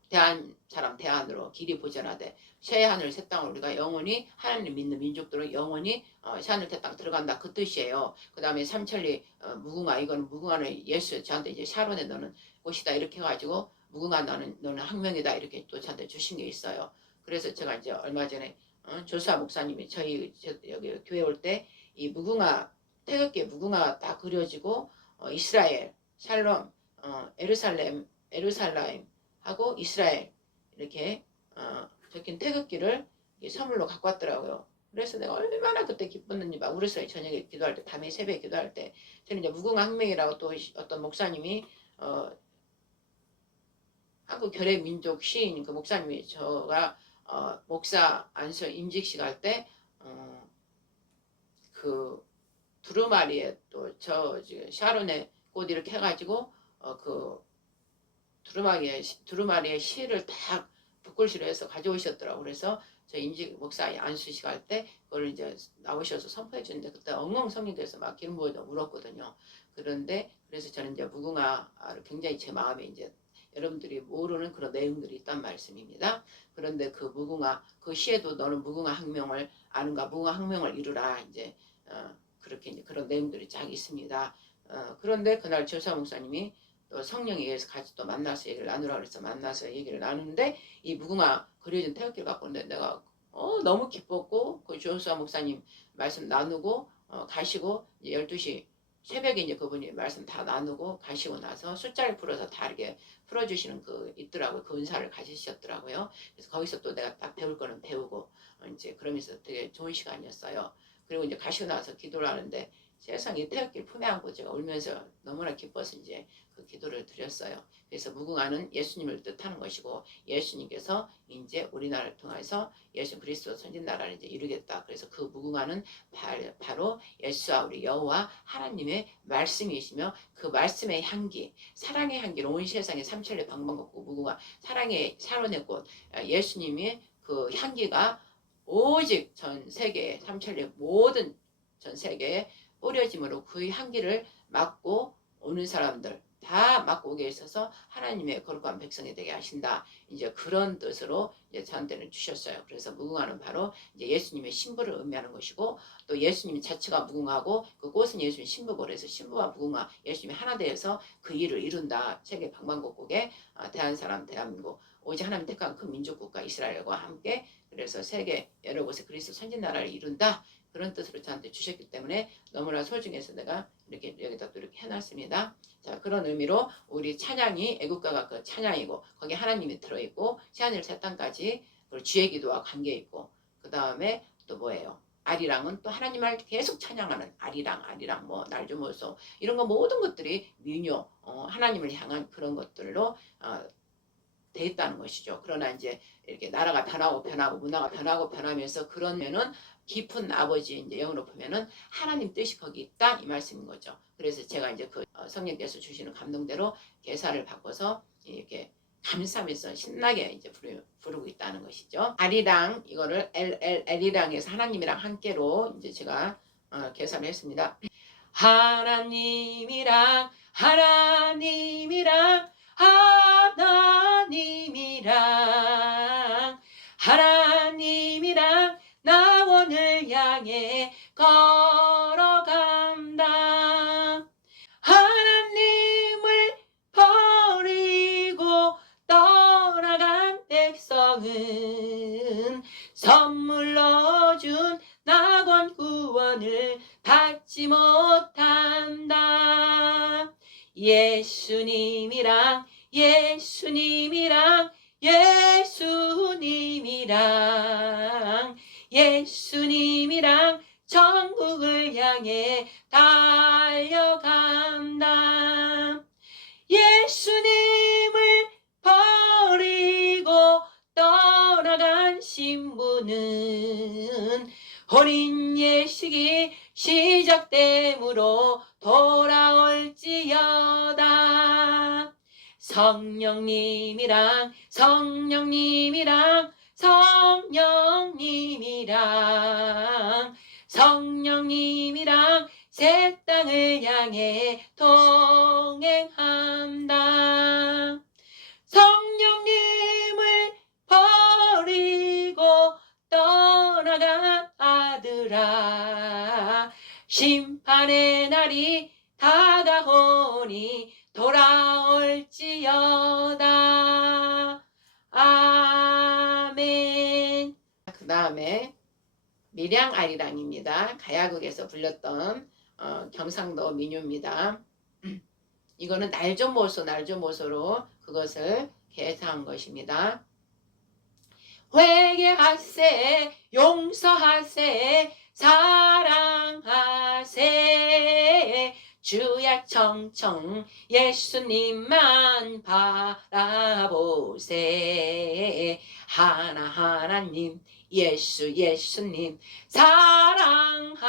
대한 사람 대안으로 길이 보전하되 새 하늘 새 땅을 우리가 영원히 하나님 믿는 민족들은 영원히 새 하늘 새 땅 들어간다 그 뜻이에요. 그 다음에 삼천리 무궁화 이거는 무궁화는 예수 저한테 이제 샤론에 너는 꽃이다 이렇게 해가지고 무궁화 너는 학명이다 이렇게 또 저한테 주신 게 있어요. 그래서 제가 이제 얼마 전에 조수아 목사님이 저희 여기 교회 올 때 이 무궁화 태극기에 무궁화가 딱 그려지고 이스라엘 샬롬 에루살렘 하고 이스라엘 이렇게 적힌 태극기를 선물로 갖고 왔더라고요. 그래서 내가 얼마나 그때 기뻤는지 막 울었어요. 저녁에 기도할 때 밤에 새벽에 기도할 때 저는 이제 무궁화 학명이라고 또 어떤 목사님이 한국 결의 민족 시인 그 목사님이 저가 목사 안수 임직식 할 때 그 두루마리에 또 저 샤론의 꽃 이렇게 해가지고 그 두루마리에 시를 딱 붓글씨로 해서 가져오셨더라고. 그래서 저 임직 목사 안수식 할 때 그걸 이제 나오셔서 선포해 주는데 그때 엉엉 성령돼서 막 기름 부어서 울었거든요. 그런데 그래서 저는 이제 무궁화를 굉장히 제 마음에 이제 여러분들이 모르는 그런 내용들이 있단 말씀입니다. 그런데 그 무궁화 그 시에도 너는 무궁화 학명을 아는가 무궁화 학명을 이루라 이제 그렇게 이제 그런 내용들이 쫙 있습니다. 그런데 그날 조사 목사님이 또 성령에 의해서 같이 또 만나서 얘기를 나누라 그래서 만나서 얘기를 나누는데 이 무궁화 그려진 태극기를 갖고 오는데 내가 너무 기뻤고 그 조수아 목사님 말씀 나누고 가시고 이제 12시 새벽에 이제 그분이 말씀 다 나누고 가시고 나서 숫자를 풀어서 다 이렇게 풀어주시는 그 있더라고요. 그 은사를 가지셨더라고요. 그래서 거기서 또 내가 딱 배울 거는 배우고 이제 그러면서 되게 좋은 시간이었어요. 그리고 이제 가시고 나서 기도를 하는데 세상에 태극기를 품에 안고 제가 울면서 너무나 기뻐서 이제 그 기도를 드렸어요. 그래서 무궁화는 예수님을 뜻하는 것이고 예수님께서 이제 우리나라를 통해서 예수 그리스도 선진나라를 이제 이루겠다. 그래서 그 무궁화는 바로 예수와 우리 여호와 하나님의 말씀이시며 그 말씀의 향기, 사랑의 향기로 온 세상에 삼천리 방방곡곡 무궁화, 사랑의 샤론의 꽃, 예수님의 그 향기가 오직 전 세계 삼천리 모든 전 세계에 뿌려짐으로 그 향기를 맡고 오는 사람들 다 맡고 오게 있어서 하나님의 거룩한 백성이 되게 하신다. 이제 그런 뜻으로 이제 저한테는 주셨어요. 그래서 무궁화는 바로 이제 예수님의 신부를 의미하는 것이고 또 예수님 자체가 무궁화고 그 꽃은 예수님 신부고 그래서 신부와 무궁화 예수님이 하나 되어서 그 일을 이룬다. 세계 방방곡곡에 대한 사람 대한민국 오직 하나님 택한 그 민족국가 이스라엘과 함께 그래서 세계 여러 곳에 그리스도 선진나라를 이룬다. 그런 뜻으로 저한테 주셨기 때문에 너무나 소중해서 내가 이렇게 여기다 또 이렇게 해놨습니다. 자, 그런 의미로 우리 찬양이 애국가가 그 찬양이고 거기 하나님이 들어있고 새하늘 새 땅까지 그리고 주의 기도와 관계 있고 그 다음에 또 뭐예요? 아리랑은 또 하나님을 계속 찬양하는 아리랑 뭐 날 좀 오소 이런 거 모든 것들이 민요 하나님을 향한 그런 것들로 돼 있다는 것이죠. 그러나 이제 이렇게 나라가 변하고 문화가 변하면서 그러면은 깊은 아버지 이제 영으로 보면은 하나님 뜻이 거기 있다 이 말씀인 거죠. 그래서 제가 이제 그 성령께서 주시는 감동대로 개사를 바꿔서 이렇게 감사하면서 신나게 이제 부르고 있다는 것이죠. 아리랑 이거를 엘이랑에서 하나님이랑 함께로 이제 제가 개사를 했습니다. 하나님이랑 나 오늘 향해 걸어간다. 하나님을 버리고 떠나간 백성은 선물로 준 낙원 구원을 받지 못한다. 예수님이랑 천국을 향해 달려간다. 예수님을 버리고 떠나간 신부는 혼인 예식이 시작되므로 돌아올지어다. 성령님이랑 하나님이랑 성령님이랑 새 땅을 향해 동행한다. 성령님을 버리고 떠나간 아들아, 심판의 날이 다가오니 돌아올지어다. 아멘. 그 다음에 밀양아리랑입니다. 가야국에서 불렸던 경상도 민요입니다. 이거는 날조모소로 그것을 개사한 것입니다. 회개하세, 용서하세, 사랑하세, 주야 청청 예수님만 바라보세. 하나님 예수님 사랑하세.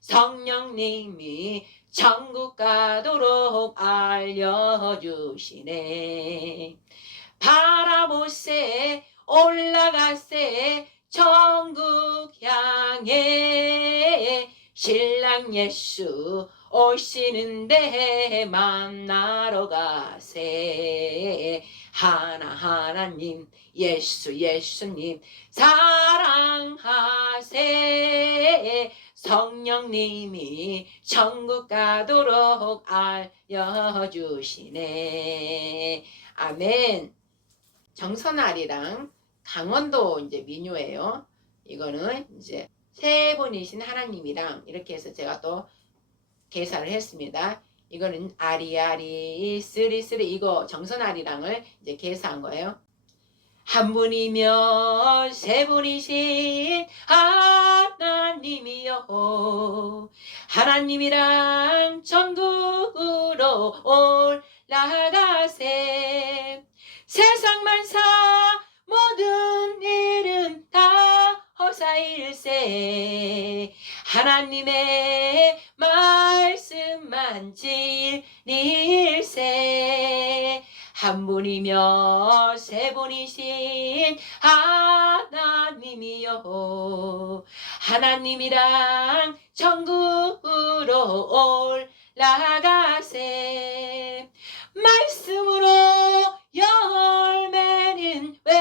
성령님이 천국 가도록 알려주시네. 바라보세, 올라가세, 천국 향해. 신랑 예수 오시는데 만나러 가세. 하나님 예수님 사랑하세. 성령님이 천국 가도록 알려주시네. 아멘. 정선아리랑 강원도 이제 민요예요. 이거는 이제 세 분이신 하나님이랑 이렇게 해서 제가 또 개사를 했습니다. 이거는 아리아리 쓰리쓰리 이거 정선아리랑을 이제 개사한 거예요. 한 분이며 세 분이신 하나님이여, 하나님이랑 천국으로 올라가세. 세상 만사 모든 일은 다 허사일세. 하나님의 말씀만 진리일세. 한 분이며 세 분이신 하나님이여, 하나님이랑 천국으로 올라가세. 말씀으로 열매는 왜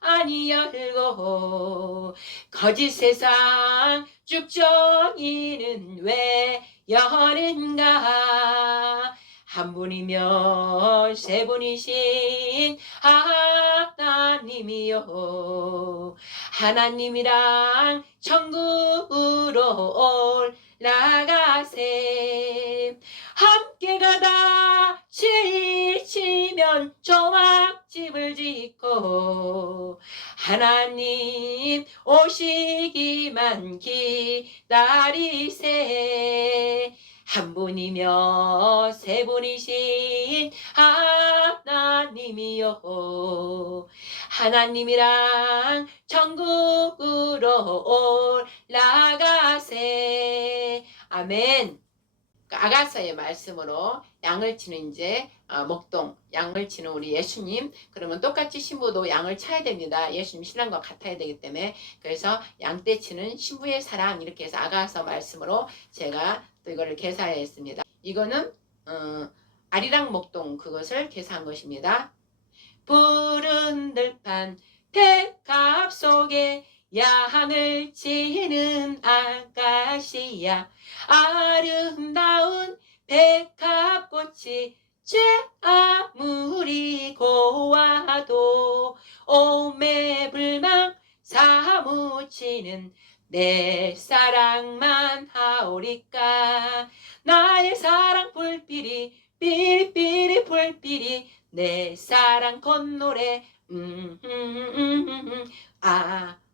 아니 열고, 거짓 세상 쭉정이는 왜 여는가. 한 분이며 세 분이신 하나님이여, 하나님이랑 천국으로 올라가세. 함께 가다 지치면 조막집을 짓고, 하나님 오시기만 기다리세. 한 분이며 세 분이신 하나님이여, 하나님이랑 천국으로 올라가세. 아멘. 아가서의 말씀으로 양을 치는 이제 목동 양을 치는 우리 예수님, 그러면 똑같이 신부도 양을 쳐야 됩니다. 예수님 신랑과 같아야 되기 때문에. 그래서 양떼 치는 신부의 사랑, 이렇게 해서 아가서 말씀으로 제가 또 이거를 개사했습니다. 이거는 아리랑 목동 그것을 개사한 것입니다. 푸른 들판 백합 속에 양을 치는 아가씨야, 아름다운 백합꽃이 제 아무리 고와도 오매불망 사무치는 내 사랑만 하오리까. 나의 사랑 불빛이 삐리삐리 불빛이 내 사랑 콧노래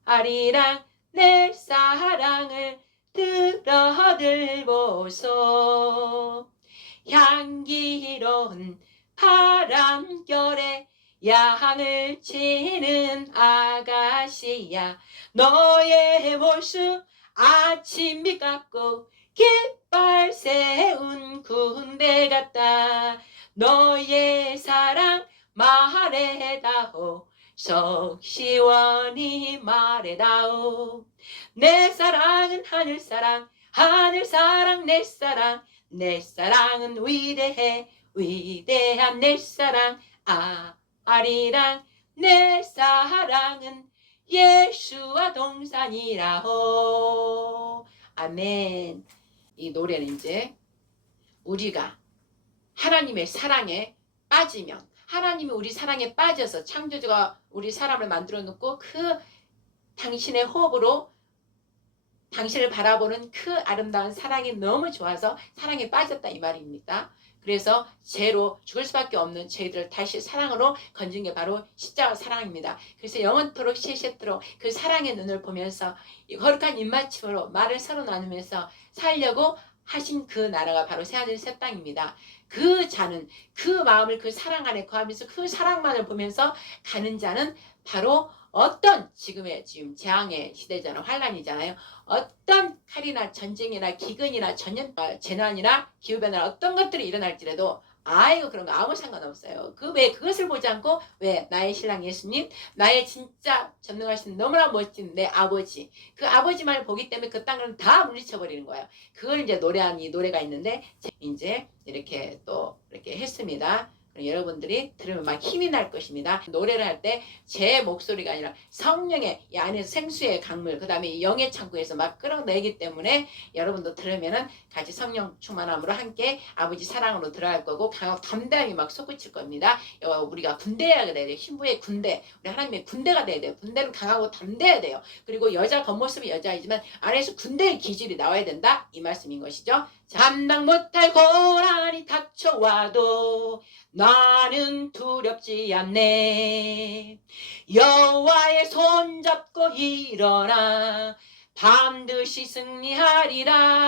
아리랑 내 사랑을 들어들보소. 향기로운 바람결에 양을 치는 아가씨야, 너의 모습 아침빛 같고 깃발 세운 군대 같다. 너의 사랑 말해다오 속 시원히 말해다오. 내 사랑은 하늘사랑, 하늘사랑 내 사랑, 내 사랑은 위대해, 위대한 내 사랑. 아리랑 내 사랑은 예수와 동산이라호. 아멘. 이 노래는 이제 우리가 하나님의 사랑에 빠지면, 하나님이 우리 사랑에 빠져서 창조주가 우리 사람을 만들어 놓고 그 당신의 호흡으로 당신을 바라보는 그 아름다운 사랑이 너무 좋아서 사랑에 빠졌다 이 말입니다. 그래서 죄로 죽을 수밖에 없는 죄들을 다시 사랑으로 건진 게 바로 십자가 사랑입니다. 그래서 영원토록 세세토록 그 사랑의 눈을 보면서 거룩한 입맞춤으로 말을 서로 나누면서 살려고 하신 그 나라가 바로 새하늘 새 땅입니다. 그 자는 그 마음을 그 사랑 안에 거하면서 그 사랑만을 보면서 가는 자는 바로 어떤 지금 재앙의 시대잖아요. 환란이잖아요. 어떤 칼이나 전쟁이나 기근이나 재난이나 기후변화 어떤 것들이 일어날지라도 아이고 그런 거 아무 상관없어요. 왜 그것을 보지 않고 왜 나의 신랑 예수님, 나의 진짜 전능하신 너무나 멋진 내 아버지, 그 아버지만을 보기 때문에 그 땅을 다 물리쳐버리는 거예요. 그걸 이제 노래한 이 노래가 있는데 이제 이렇게 또 이렇게 했습니다. 여러분들이 들으면 막 힘이 날 것입니다. 노래를 할 때 제 목소리가 아니라 성령의 이 안에서 생수의 강물, 그 다음에 영의 창구에서 막 끌어내기 때문에 여러분도 들으면은 같이 성령 충만함으로 함께 아버지 사랑으로 들어갈 거고 강하고 담대함이 막 솟구칠 겁니다. 우리가 군대가 돼야 돼요. 신부의 군대, 우리 하나님의 군대가 돼야 돼요. 군대는 강하고 담대해야 돼요. 그리고 여자 겉모습이 여자이지만 안에서 군대의 기질이 나와야 된다 이 말씀인 것이죠. 감당 못할 고난이 닥쳐와도 나는 두렵지 않네. 여호와의 손잡고 일어나 반드시 승리하리라.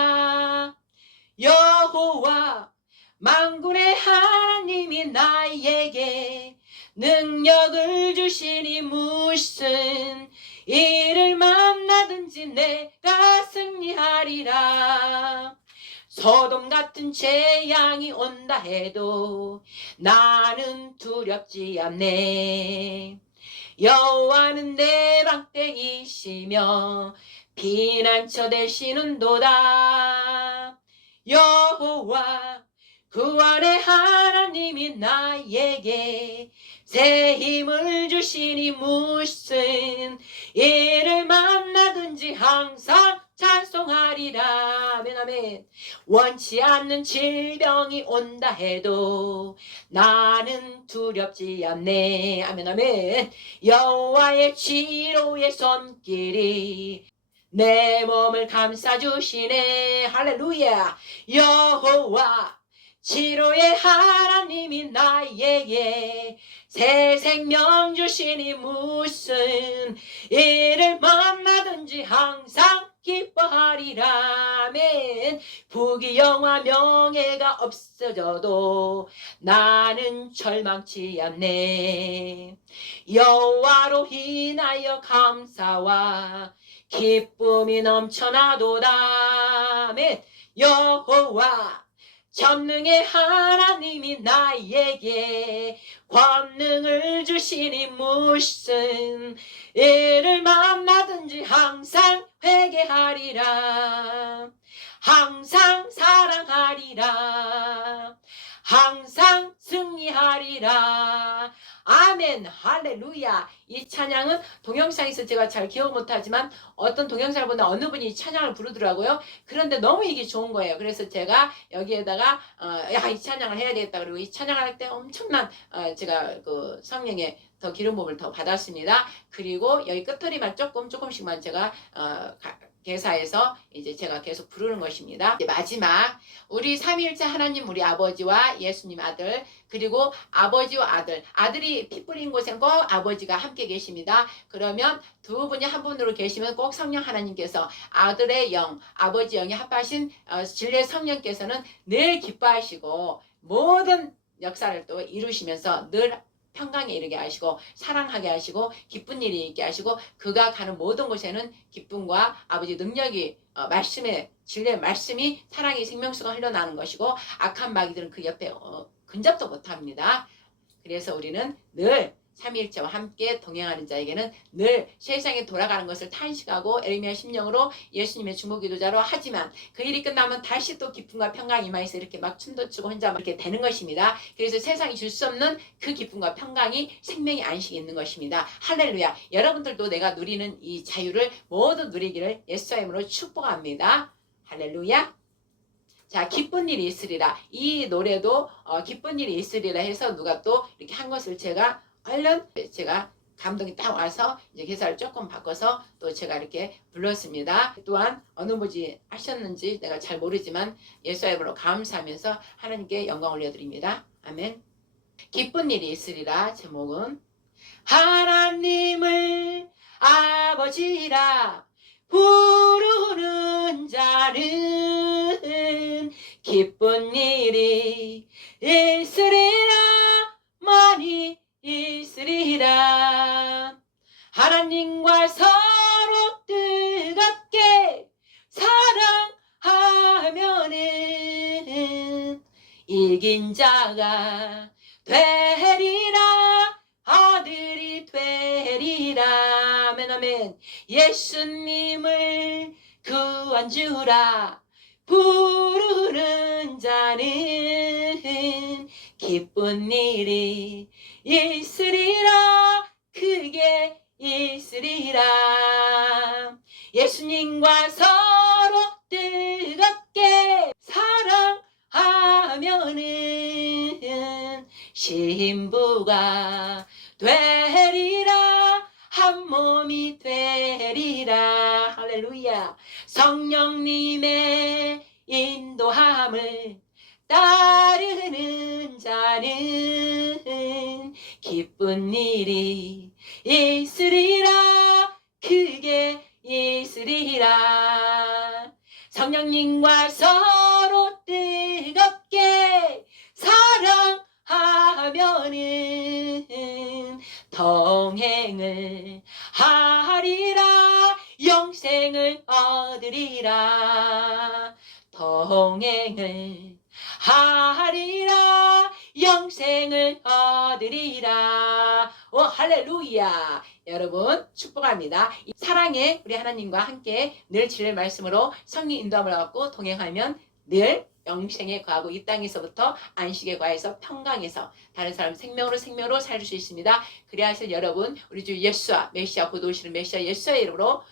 여호와 만군의 하나님이 나에게 능력을 주시니 무슨 일을 만나든지 내가 승리하리라. 소돔 같은 재앙이 온다 해도 나는 두렵지 않네. 여호와는 내 방패이시며 피난처 되시는도다. 여호와 구원의 하나님이 나에게 새 힘을 주시니 무슨 일을 만나든지 항상 찬송하리라. 아멘 아멘. 원치 않는 질병이 온다 해도 나는 두렵지 않네. 아멘 아멘. 여호와의 치료의 손길이 내 몸을 감싸주시네. 할렐루야. 여호와 치료의 하나님이 나에게 새 생명 주시니 무슨 일을 만나든지 항상 기뻐하리라. 아멘. 부귀영화 명예가 없어져도 나는 절망치 않네. 여호와로 인하여 감사와 기쁨이 넘쳐나도다. 아멘. 여호와 전능의 하나님이 나에게 권능을 주시니 무슨 일을 만나든지 항상 회개하리라. 항상 사랑하리라. 항상 승리하리라. 아멘. 할렐루야. 이 찬양은 동영상에서 제가 잘 기억 못하지만 어떤 동영상을 보다 어느 분이 찬양을 부르더라고요. 그런데 너무 이게 좋은 거예요. 그래서 제가 여기에다가 이 찬양을 해야 되겠다. 그리고 이 찬양을 할 때 엄청난 제가 그 성령의 더 기름 부음을 더 받았습니다. 그리고 여기 끝소리만 조금씩만 제가 개사해서 이제 제가 계속 부르는 것입니다. 이제 마지막 우리 삼위일체 하나님 우리 아버지와 예수님 아들 그리고 아버지와 아들이 피 뿌린 곳에는 꼭 아버지가 함께 계십니다. 그러면 두 분이 한 분으로 계시면 꼭 성령 하나님께서 아들의 영 아버지 영이 합하신 진리의 성령께서는 늘 기뻐하시고 모든 역사를 또 이루시면서 늘 평강에 이르게 하시고 사랑하게 하시고 기쁜 일이 있게 하시고 그가 가는 모든 곳에는 기쁨과 아버지 능력이 말씀의 진리의 말씀이 사랑의 생명수가 흘러나는 것이고 악한 마귀들은 그 옆에 근접도 못합니다. 그래서 우리는 늘 삼위일체와 함께 동행하는 자에게는 늘 세상에 돌아가는 것을 탄식하고 에레미야 심령으로 예수님의 중보기도자로 하지만 그 일이 끝나면 다시 또 기쁨과 평강이 임하여서 이렇게 막 춤도 추고 혼자 이렇게 되는 것입니다. 그래서 세상이 줄 수 없는 그 기쁨과 평강이 생명의 안식이 있는 것입니다. 할렐루야. 여러분들도 내가 누리는 이 자유를 모두 누리기를 예수의 이름으로 축복합니다. 할렐루야. 자, 기쁜 일이 있으리라. 이 노래도 기쁜 일이 있으리라 해서 누가 또 이렇게 한 것을 제가 얼른 제가 감동이 딱 와서 이제 개사를 조금 바꿔서 또 제가 이렇게 불렀습니다. 또한 어느 분이 하셨는지 내가 잘 모르지만 예수의 이름으로 감사하면서 하나님께 영광 올려드립니다. 아멘. 기쁜 일이 있으리라. 제목은 하나님을 아버지라 부르는 자는 기쁜 일이 있으리라. 많이 있으리라. 하나님과 서로 뜨겁게 사랑하면은 이긴 자가 되리라. 아들이 되리라. 아멘 아멘. 예수님을 구원주라 부르는 자는 기쁜 일이 있으리라. 크게 있으리라. 예수님과 서로 뜨겁게 사랑하면은 신부가 되리라. 한 몸이 되리라. 할렐루야. 성령님의 인도함을 따르는 자는 기쁜 일이 있으리라. 크게 있으리라. 성령님과 서로 뜨겁게 사랑하면은 동행을 하리라. 영생을 얻으리라. 동행을 하리라. 영생을 얻으리라. 오 할렐루야. 여러분 축복합니다. 사랑의 우리 하나님과 함께 늘 진리의 말씀으로 성령 인도함을 받고 동행하면 늘 영생에 거하고 이 땅에서부터 안식에 거해서 평강에서 다른 사람 생명으로 살 수 있습니다. 그래야 하실 여러분 우리 주 예수와 메시아 곧 오시는 메시아 예수의 이름으로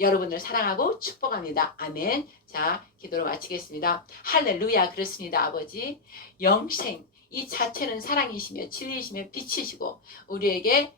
여러분을 사랑하고 축복합니다. 아멘. 자, 기도로 마치겠습니다. 할렐루야. 그렇습니다. 아버지. 영생 이 자체는 사랑이시며 진리이시며 빛이시고 우리에게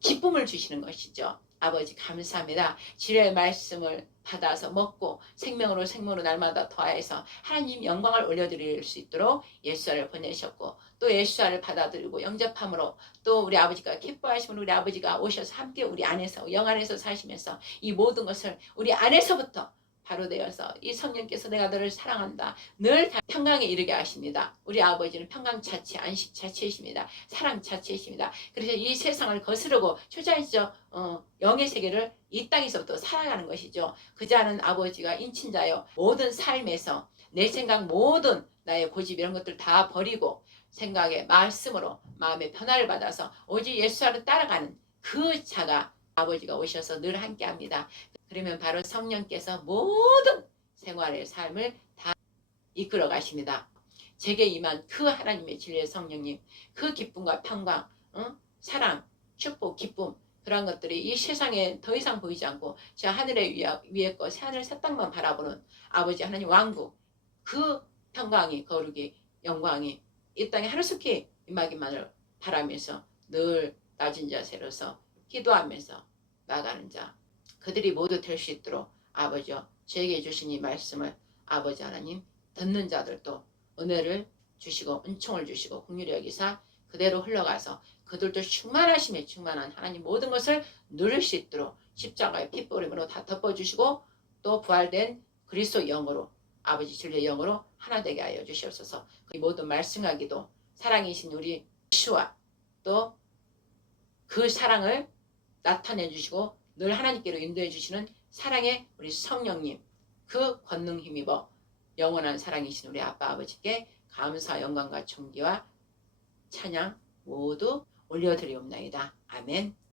기쁨을 주시는 것이죠. 아버지 감사합니다. 진리의 말씀을 받아서 먹고 생명으로 날마다 더하여서 하나님 영광을 올려드릴 수 있도록 예수를 보내셨고 또 예수를 받아들이고 영접함으로 또 우리 아버지가 기뻐하시면 우리 아버지가 오셔서 함께 우리 안에서 영 안에서 사시면서 이 모든 것을 우리 안에서부터 바로 되어서 이 성령께서 내가 너를 사랑한다. 늘 평강에 이르게 하십니다. 우리 아버지는 평강 자체, 안식 자체이십니다. 사랑 자체이십니다. 그래서 이 세상을 거스르고 초자이죠 영의 세계를 이 땅에서부터 살아가는 것이죠. 그자는 아버지가 인친자요 모든 삶에서 내 생각 모든 나의 고집 이런 것들 다 버리고 생각의 말씀으로 마음의 변화를 받아서 오직 예수를 따라가는 그 자가 아버지가 오셔서 늘 함께합니다. 그러면 바로 성령께서 모든 생활의 삶을 다 이끌어 가십니다. 제게 임한 그 하나님의 진리의 성령님, 그 기쁨과 평강, 사랑, 축복, 기쁨 그런 것들이 이 세상에 더 이상 보이지 않고 저 하늘의 위에 거 새하늘 새 땅만 바라보는 아버지 하나님 왕국 그 평강이 거룩이 영광이 이 땅에 하루속히 임하기만을 바라면서 늘 낮은 자세로서 기도하면서 나가는 자 그들이 모두 될 수 있도록 아버지여 저에게 주신 이 말씀을 아버지 하나님 듣는 자들도 은혜를 주시고 은총을 주시고 긍휼히 여기사 그대로 흘러가서 그들도 충만하심에 충만한 하나님 모든 것을 누릴 수 있도록 십자가의 핏보림으로 다 덮어주시고 또 부활된 그리스도 영으로 아버지 진리의 영으로 하나 되게 하여 주시옵소서. 그 모든 말씀하기도 사랑이신 우리 예수와 또 그 사랑을 나타내 주시고 늘 하나님께로 인도해 주시는 사랑의 우리 성령님 그 권능 힘입어 영원한 사랑이신 우리 아빠 아버지께 감사 영광과 존귀와 찬양 모두 올려드리옵나이다. 아멘.